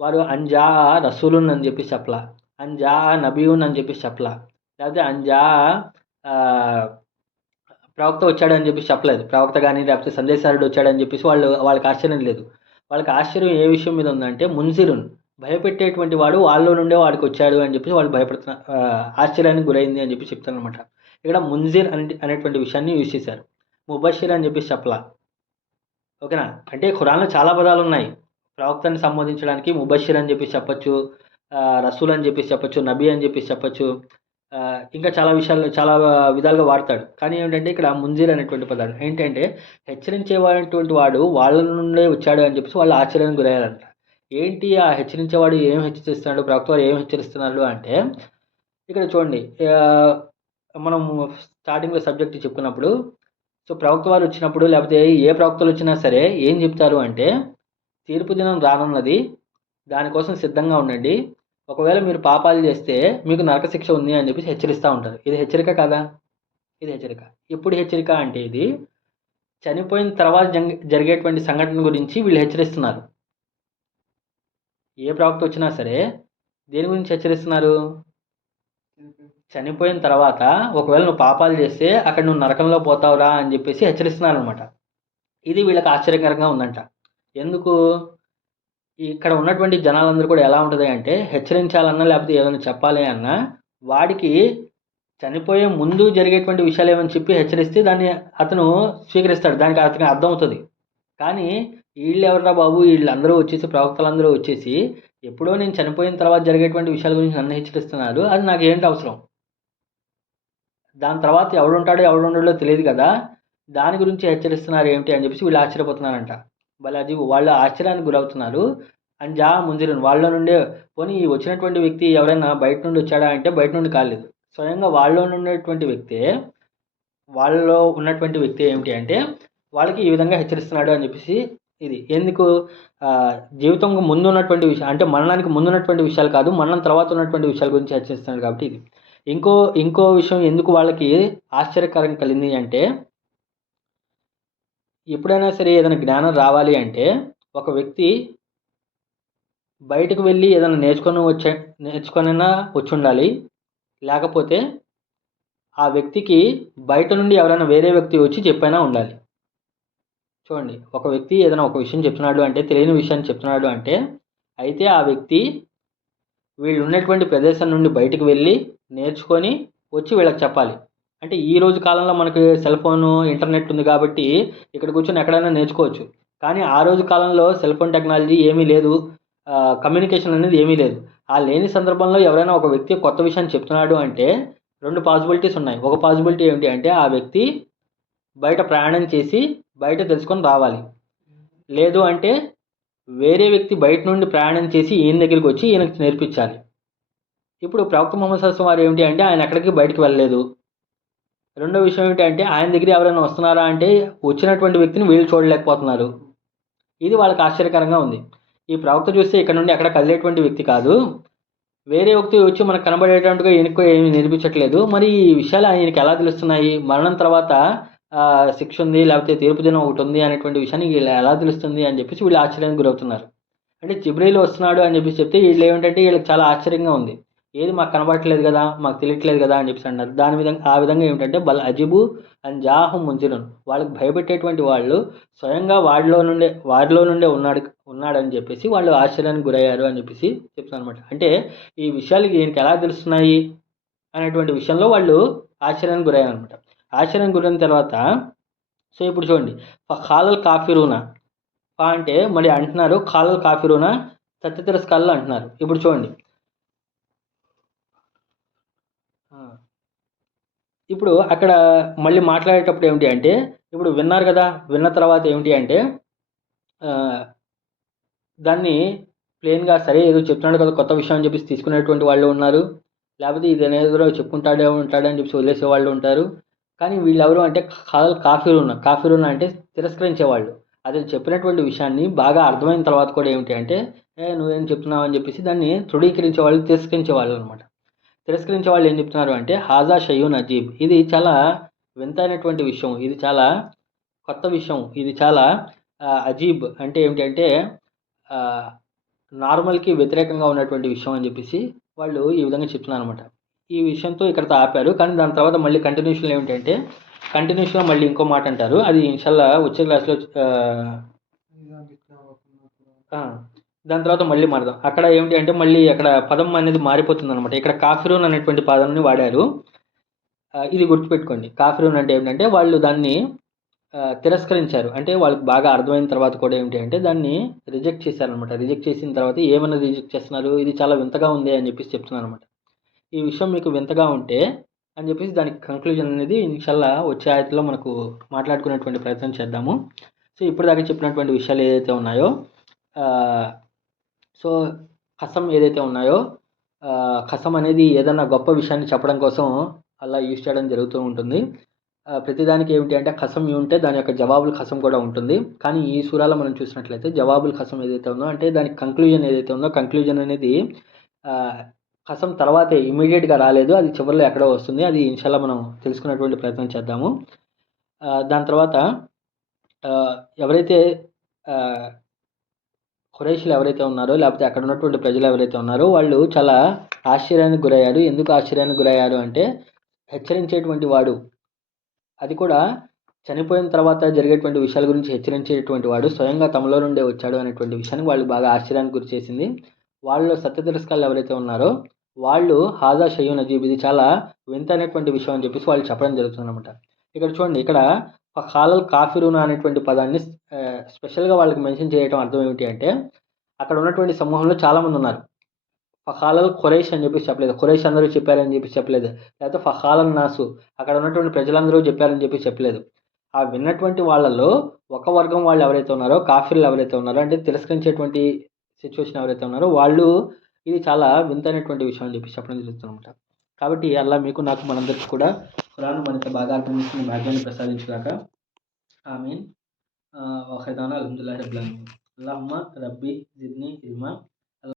వారు అంజా రసూలున్ అని చెప్పి చెప్పలా, అంజా నబీయున్ అని చెప్పి చెప్పలా, లేకపోతే అంజా ప్రవక్త వచ్చాడని చెప్పేసి చెప్పలేదు. ప్రవక్త కానీ లేకపోతే సందేశారుడు వచ్చాడని చెప్పేసి వాళ్ళకి ఆశ్చర్యం లేదు. వాళ్ళకి ఆశ్చర్యం ఏ విషయం మీద ఉందంటే మున్సిరున్ భయపెట్టేటువంటి వాడు వాళ్ళలో నుండే వాడికి వచ్చాడు అని చెప్పేసి వాళ్ళు భయపడుతున్న ఆశ్చర్యానికి గురైంది అని చెప్పి చెప్తారనమాట. ఇక్కడ మున్జిర్ అనేటువంటి విషయాన్ని యూజ్ చేశారు. ముబషిర్ అని చెప్పేసి చెప్పలా. ఓకేనా? అంటే ఖురాన్లో చాలా పదాలు ఉన్నాయి. ప్రవక్తని సంబోధించడానికి ముబషిర్ అని చెప్పేసి చెప్పొచ్చు, రసూల్ అని చెప్పేసి చెప్పొచ్చు, నబీ అని చెప్పేసి చెప్పొచ్చు, ఇంకా చాలా విషయాల్లో చాలా విధాలుగా వాడతాడు. కానీ ఏంటంటే ఇక్కడ మున్జిర్ అనేటువంటి పదాలు ఏంటంటే హెచ్చరించేవాడటువంటి వాడు వాళ్ళ నుండే వచ్చాడు అని చెప్పేసి వాళ్ళు ఆశ్చర్యానికి గురయ్యారంట. ఏంటి ఆ హెచ్చరించేవాడు ఏం హెచ్చరిస్తున్నాడు, ప్రవక్త వారు ఏం హెచ్చరిస్తున్నారు అంటే ఇక్కడ చూడండి, మనం స్టార్టింగ్లో సబ్జెక్ట్ చెప్పుకున్నప్పుడు సో ప్రవక్త వారు వచ్చినప్పుడు లేకపోతే ఏ ప్రవక్తలు వచ్చినా సరే ఏం చెప్తారు అంటే తీర్పు దినం రానున్నది, దానికోసం సిద్ధంగా ఉండండి, ఒకవేళ మీరు పాపాలు చేస్తే మీకు నరకశిక్ష ఉంది అని చెప్పేసి హెచ్చరిస్తూ ఉంటారు. ఇది హెచ్చరిక కాదా? ఇది హెచ్చరిక. ఎప్పుడు హెచ్చరిక అంటే ఇది చనిపోయిన తర్వాత జరిగేటువంటి సంఘటన గురించి వీళ్ళు హెచ్చరిస్తున్నారు. ఏ ప్రవక్త వచ్చినా సరే దేని గురించి హెచ్చరిస్తున్నారు? చనిపోయిన తర్వాత ఒకవేళ నువ్వు పాపాలు చేస్తే అక్కడ నువ్వు నరకంలో పోతావురా అని చెప్పేసి హెచ్చరిస్తున్నారు అనమాట. ఇది వీళ్ళకి ఆశ్చర్యకరంగా ఉందంట. ఎందుకు? ఇక్కడ ఉన్నటువంటి జనాలందరూ కూడా ఎలా ఉంటుంది అంటే హెచ్చరించాలన్నా లేకపోతే ఏదైనా చెప్పాలి అన్నా వాడికి చనిపోయే ముందు జరిగేటువంటి విషయాలు ఏమని చెప్పి హెచ్చరిస్తే దాన్ని అతను స్వీకరిస్తాడు, దానికి అతనికి అర్థమవుతుంది. కానీ వీళ్ళు ఎవర్రా బాబు, వీళ్ళందరూ వచ్చేసి ప్రవక్తలందరూ వచ్చేసి ఎప్పుడో నేను చనిపోయిన తర్వాత జరిగేటువంటి విషయాల గురించి నన్ను హెచ్చరిస్తున్నారు, అది నాకు ఏంటి అవసరం? దాని తర్వాత ఎవడుంటాడో ఎవడుండడో తెలియదు కదా, దాని గురించి హెచ్చరిస్తున్నారు ఏమిటి అని చెప్పేసి వీళ్ళు ఆశ్చర్యపోతున్నారంట. బలాజీ వాళ్ళు ఆశ్చర్యానికి గురవుతున్నారు. అని జా ముంజిరున్ వాళ్ళ నుండే. పోనీ వచ్చినటువంటి వ్యక్తి ఎవరైనా బయట నుండి వచ్చాడా అంటే బయట నుండి కాలేదు, స్వయంగా వాళ్ళలో ఉన్నటువంటి వ్యక్తే. వాళ్ళలో ఉన్నటువంటి వ్యక్తి ఏమిటి అంటే వాళ్ళకి ఈ విధంగా హెచ్చరిస్తున్నాడు అని చెప్పేసి. ఇది ఎందుకు? జీవితం ముందు ఉన్నటువంటి విషయం అంటే మరణానికి ముందు ఉన్నటువంటి విషయాలు కాదు, మరణం తర్వాత ఉన్నటువంటి విషయాల గురించి హెచ్చరిస్తున్నాడు కాబట్టి ఇది. ఇంకో విషయం ఎందుకు వాళ్ళకి ఆశ్చర్యకరం కలిగింది అంటే ఎప్పుడైనా సరే ఏదైనా జ్ఞానం రావాలి అంటే ఒక వ్యక్తి బయటకు వెళ్ళి ఏదైనా నేర్చుకొనైనా వచ్చి ఉండాలి, లేకపోతే ఆ వ్యక్తికి బయట నుండి ఎవరైనా వేరే వ్యక్తి వచ్చి చెప్పైనా ఉండాలి. చూడండి, ఒక వ్యక్తి ఏదైనా ఒక విషయం చెప్తున్నాడు అంటే, తెలియని విషయాన్ని చెప్తున్నాడు అంటే అయితే ఆ వ్యక్తి వీళ్ళు ఉన్నటువంటి ప్రదేశం నుండి బయటకు వెళ్ళి నేర్చుకొని వచ్చి వీళ్ళకి చెప్పాలి. అంటే ఈ రోజు కాలంలో మనకి సెల్ ఫోను ఇంటర్నెట్ ఉంది కాబట్టి ఇక్కడ కూర్చొని ఎక్కడైనా నేర్చుకోవచ్చు. కానీ ఆ రోజు కాలంలో సెల్ ఫోన్ టెక్నాలజీ ఏమీ లేదు, కమ్యూనికేషన్ అనేది ఏమీ లేదు. ఆ లేని సందర్భంలో ఎవరైనా ఒక వ్యక్తి కొత్త విషయాన్ని చెప్తున్నాడు అంటే 2 పాసిబిలిటీస్ ఉన్నాయి. ఒక పాసిబిలిటీ ఏమిటి అంటే ఆ వ్యక్తి బయట ప్రయాణం చేసి బయట తెలుసుకొని రావాలి, లేదు అంటే వేరే వ్యక్తి బయట నుండి ప్రయాణం చేసి ఈయన దగ్గరికి వచ్చి ఈయనకి నేర్పించాలి. ఇప్పుడు ప్రవక్త ముహమ్మద్ సల్లల్లాహు అలైహి వసల్లం వారు ఏమిటి అంటే ఆయన ఎక్కడికి బయటకు వెళ్ళలేదు. రెండో విషయం ఏమిటి అంటే ఆయన దగ్గర ఎవరైనా వస్తున్నారా అంటే వచ్చినటువంటి వ్యక్తిని వీళ్ళు చూడలేకపోతున్నారు. ఇది వాళ్ళకి ఆశ్చర్యకరంగా ఉంది. ఈ ప్రవక్త చూస్తే ఇక్కడ నుండి అక్కడ కదిలేటువంటి వ్యక్తి కాదు. వేరే వ్యక్తి వచ్చి మనకు కనబడేటట్టుగా ఈయనకు ఏమి నేర్పించట్లేదు. మరి ఈ విషయాలు ఆయనకి ఎలా తెలుస్తున్నాయి? మరణం తర్వాత శిక్ష ఉంది, లేకపోతే తీర్పు దినం ఒకటి ఉంది అనేటువంటి విషయాన్ని వీళ్ళు ఎలా తెలుస్తుంది అని చెప్పేసి వీళ్ళు ఆశ్చర్యానికి గురవుతున్నారు. అంటే జిబ్రీల్ వస్తున్నాడు అని చెప్పేసి చెప్తే వీళ్ళు ఏమిటంటే వీళ్ళకి చాలా ఆశ్చర్యంగా ఉంది. ఏది మాకు కనబడట్లేదు కదా, మాకు తెలియట్లేదు కదా అని చెప్పేసి అన్నారు. ఆ విధంగా ఏమిటంటే బల్ అజిబు అని జాహు ముంజిరున్, వాళ్ళకి భయపెట్టేటువంటి వాళ్ళు స్వయంగా వారిలో నుండే ఉన్నాడని చెప్పేసి వాళ్ళు ఆశ్చర్యానికి గురయ్యారు అని చెప్పేసి చెప్తున్నారు అనమాట. అంటే ఈ విషయాలు ఈయనకి ఎలా తెలుస్తున్నాయి అనేటువంటి విషయంలో వాళ్ళు ఆశ్చర్యానికి గురయ్యారు అనమాట. ఆశ్చర్యానికి గురైన తర్వాత సో ఇప్పుడు చూడండి, ఖాలల్ కాఫిరూనా అంటే మళ్ళీ అంటున్నారు, ఖాలల్ కాఫిరూనా సత్య తిరస్కారాలు అంటున్నారు. ఇప్పుడు చూడండి, ఇప్పుడు అక్కడ మళ్ళీ మాట్లాడేటప్పుడు ఏమిటి అంటే, ఇప్పుడు విన్నారు కదా, విన్న తర్వాత ఏమిటి అంటే దాన్ని ప్లెయిన్గా సరే ఏదో చెప్తున్నాడు కదా కొత్త విషయం అని చెప్పేసి తీసుకునేటువంటి వాళ్ళు ఉన్నారు. లేకపోతే ఇది ఏదో ఉంటాడని చెప్పేసి వదిలేసే వాళ్ళు ఉంటారు. కానీ వీళ్ళెవరు అంటే కాఫిరున్న అంటే తిరస్కరించేవాళ్ళు. అది చెప్పినటువంటి విషయాన్ని బాగా అర్థమైన తర్వాత కూడా ఏమిటి అంటే నువ్వేం చెప్తున్నావు అని చెప్పేసి దాన్ని తృఢీకరించే వాళ్ళు, తిరస్కరించేవాళ్ళు అనమాట. తిరస్కరించే వాళ్ళు ఏం చెప్తున్నారు అంటే హాజా షయ్యూన్ అజీబ్, ఇది చాలా వింతైనటువంటి విషయం, ఇది చాలా కొత్త విషయం, ఇది చాలా అజీబ్ అంటే ఏమిటంటే నార్మల్కి వ్యతిరేకంగా ఉన్నటువంటి విషయం అని చెప్పేసి వాళ్ళు ఈ విధంగా చెప్తున్నారు అనమాట. ఈ విషయంతో ఇక్కడతో ఆపారు. కానీ దాని తర్వాత మళ్ళీ కంటిన్యూషన్ ఏమిటంటే కంటిన్యూషన్లో మళ్ళీ ఇంకో మాట అంటారు. అది ఇన్షాల్లా వచ్చే క్లాస్లో దాని తర్వాత మళ్ళీ మారదాం. అక్కడ ఏమిటి అంటే మళ్ళీ అక్కడ పదం అనేది మారిపోతుంది అనమాట. ఇక్కడ కాఫిరూన్ అనేటువంటి పదాన్ని వాడారు. ఇది గుర్తుపెట్టుకోండి. కాఫిరూన్ అంటే ఏమిటంటే వాళ్ళు దాన్ని తిరస్కరించారు. అంటే వాళ్ళకి బాగా అర్థమైన తర్వాత కూడా ఏమిటి అంటే దాన్ని రిజెక్ట్ చేశారనమాట. రిజెక్ట్ చేసిన తర్వాత ఏమన్నా రిజెక్ట్ చేస్తున్నారు, ఇది చాలా వింతగా ఉంది అని చెప్పేసి చెప్తున్నారు అనమాట. ఈ విషయం మీకు వింతగా ఉంటే అని చెప్పేసి దానికి కంక్లూజన్ అనేది ఇన్షాల్లా వచ్చే ఆయతలో మనకు మాట్లాడుకునేటువంటి ప్రయత్నం చేద్దాము. సో ఇప్పుడు దాకా చెప్పినటువంటి విషయాలు ఏదైతే ఉన్నాయో సో కసం ఏదైతే ఉన్నాయో కసం అనేది ఏదైనా గొప్ప విషయాన్ని చెప్పడం కోసం అలా యూజ్ చేయడం జరుగుతూ ఉంటుంది. ప్రతిదానికి ఏమిటి అంటే కసం ఉంటే దాని యొక్క జవాబుల్ కసం కూడా ఉంటుంది. కానీ ఈ సూరాలో మనం చూసినట్లయితే జవాబుల్ కసం ఏదైతే ఉందో అంటే దానికి కంక్లూజన్ ఏదైతే ఉందో కంక్లూజన్ అనేది కసం తర్వాతే ఇమీడియట్గా రాలేదు, అది చివరిలో ఎక్కడో వస్తుంది. అది ఇన్షాల్లా మనం తెలుసుకునేటువంటి ప్రయత్నం చేద్దాము. దాని తర్వాత ఎవరైతే ఖురైషీలు ఎవరైతే ఉన్నారో లేకపోతే అక్కడ ఉన్నటువంటి ప్రజలు ఎవరైతే ఉన్నారో వాళ్ళు చాలా ఆశ్చర్యానికి గురయ్యారు. ఎందుకు ఆశ్చర్యానికి గురయ్యారు అంటే హెచ్చరించేటువంటి వాడు, అది కూడా చనిపోయిన తర్వాత జరిగేటువంటి విషయాల గురించి హెచ్చరించేటువంటి వాడు స్వయంగా తమలో నుండే వచ్చాడు అనేటువంటి విషయానికి వాళ్ళు బాగా ఆశ్చర్యానికి గురి చేసింది. వాళ్ళు సత్య తిరస్కారాలు ఎవరైతే ఉన్నారో వాళ్ళు హాజా షయ్యూన్ అజీబ్, ఇది చాలా వింత అనేటువంటి విషయం అని చెప్పేసి వాళ్ళు చెప్పడం జరుగుతుంది అనమాట. ఇక్కడ చూడండి, ఇక్కడ ఖాలల్ కాఫిరూనా అనేటువంటి పదాన్ని స్పెషల్గా వాళ్ళకి మెన్షన్ చేయడం అర్థం ఏమిటి అంటే అక్కడ ఉన్నటువంటి సమూహంలో చాలామంది ఉన్నారు. ఫఖాలల్ ఖురైష్ అని చెప్పేసి చెప్పలేదు, ఖురైష్ అందరూ చెప్పారని చెప్పి చెప్పలేదు, లేకపోతే ఫఖాలల్ నాసు అక్కడ ఉన్నటువంటి ప్రజలందరూ చెప్పారని చెప్పి చెప్పలేదు. ఆ విన్నటువంటి వాళ్ళలో ఒక వర్గం వాళ్ళు ఎవరైతే ఉన్నారో కాఫిర్లు ఎవరైతే ఉన్నారో అంటే తిరస్కరించేటువంటి సిచ్యువేషన్ ఎవరైతే ఉన్నారో వాళ్ళు ఇది చాలా వింతైనటువంటి విషయం అని చెప్పి చెప్పడం జరుగుతుంది అనమాట. కాబట్టి అలా మీకు నాకు మనందరికీ కూడా ఖురాన్ మనకి బాగా అర్థం చేసుకునే భాగ్యాన్ని ప్రసాదించుగాక. ఆమీన్. వఖైదానా అల్హమ్దులిల్లాహి రబ్బిల్ ఆలమీన్. అల్లాహుమ్మా రబ్బీ జిద్నీ ఇల్మా.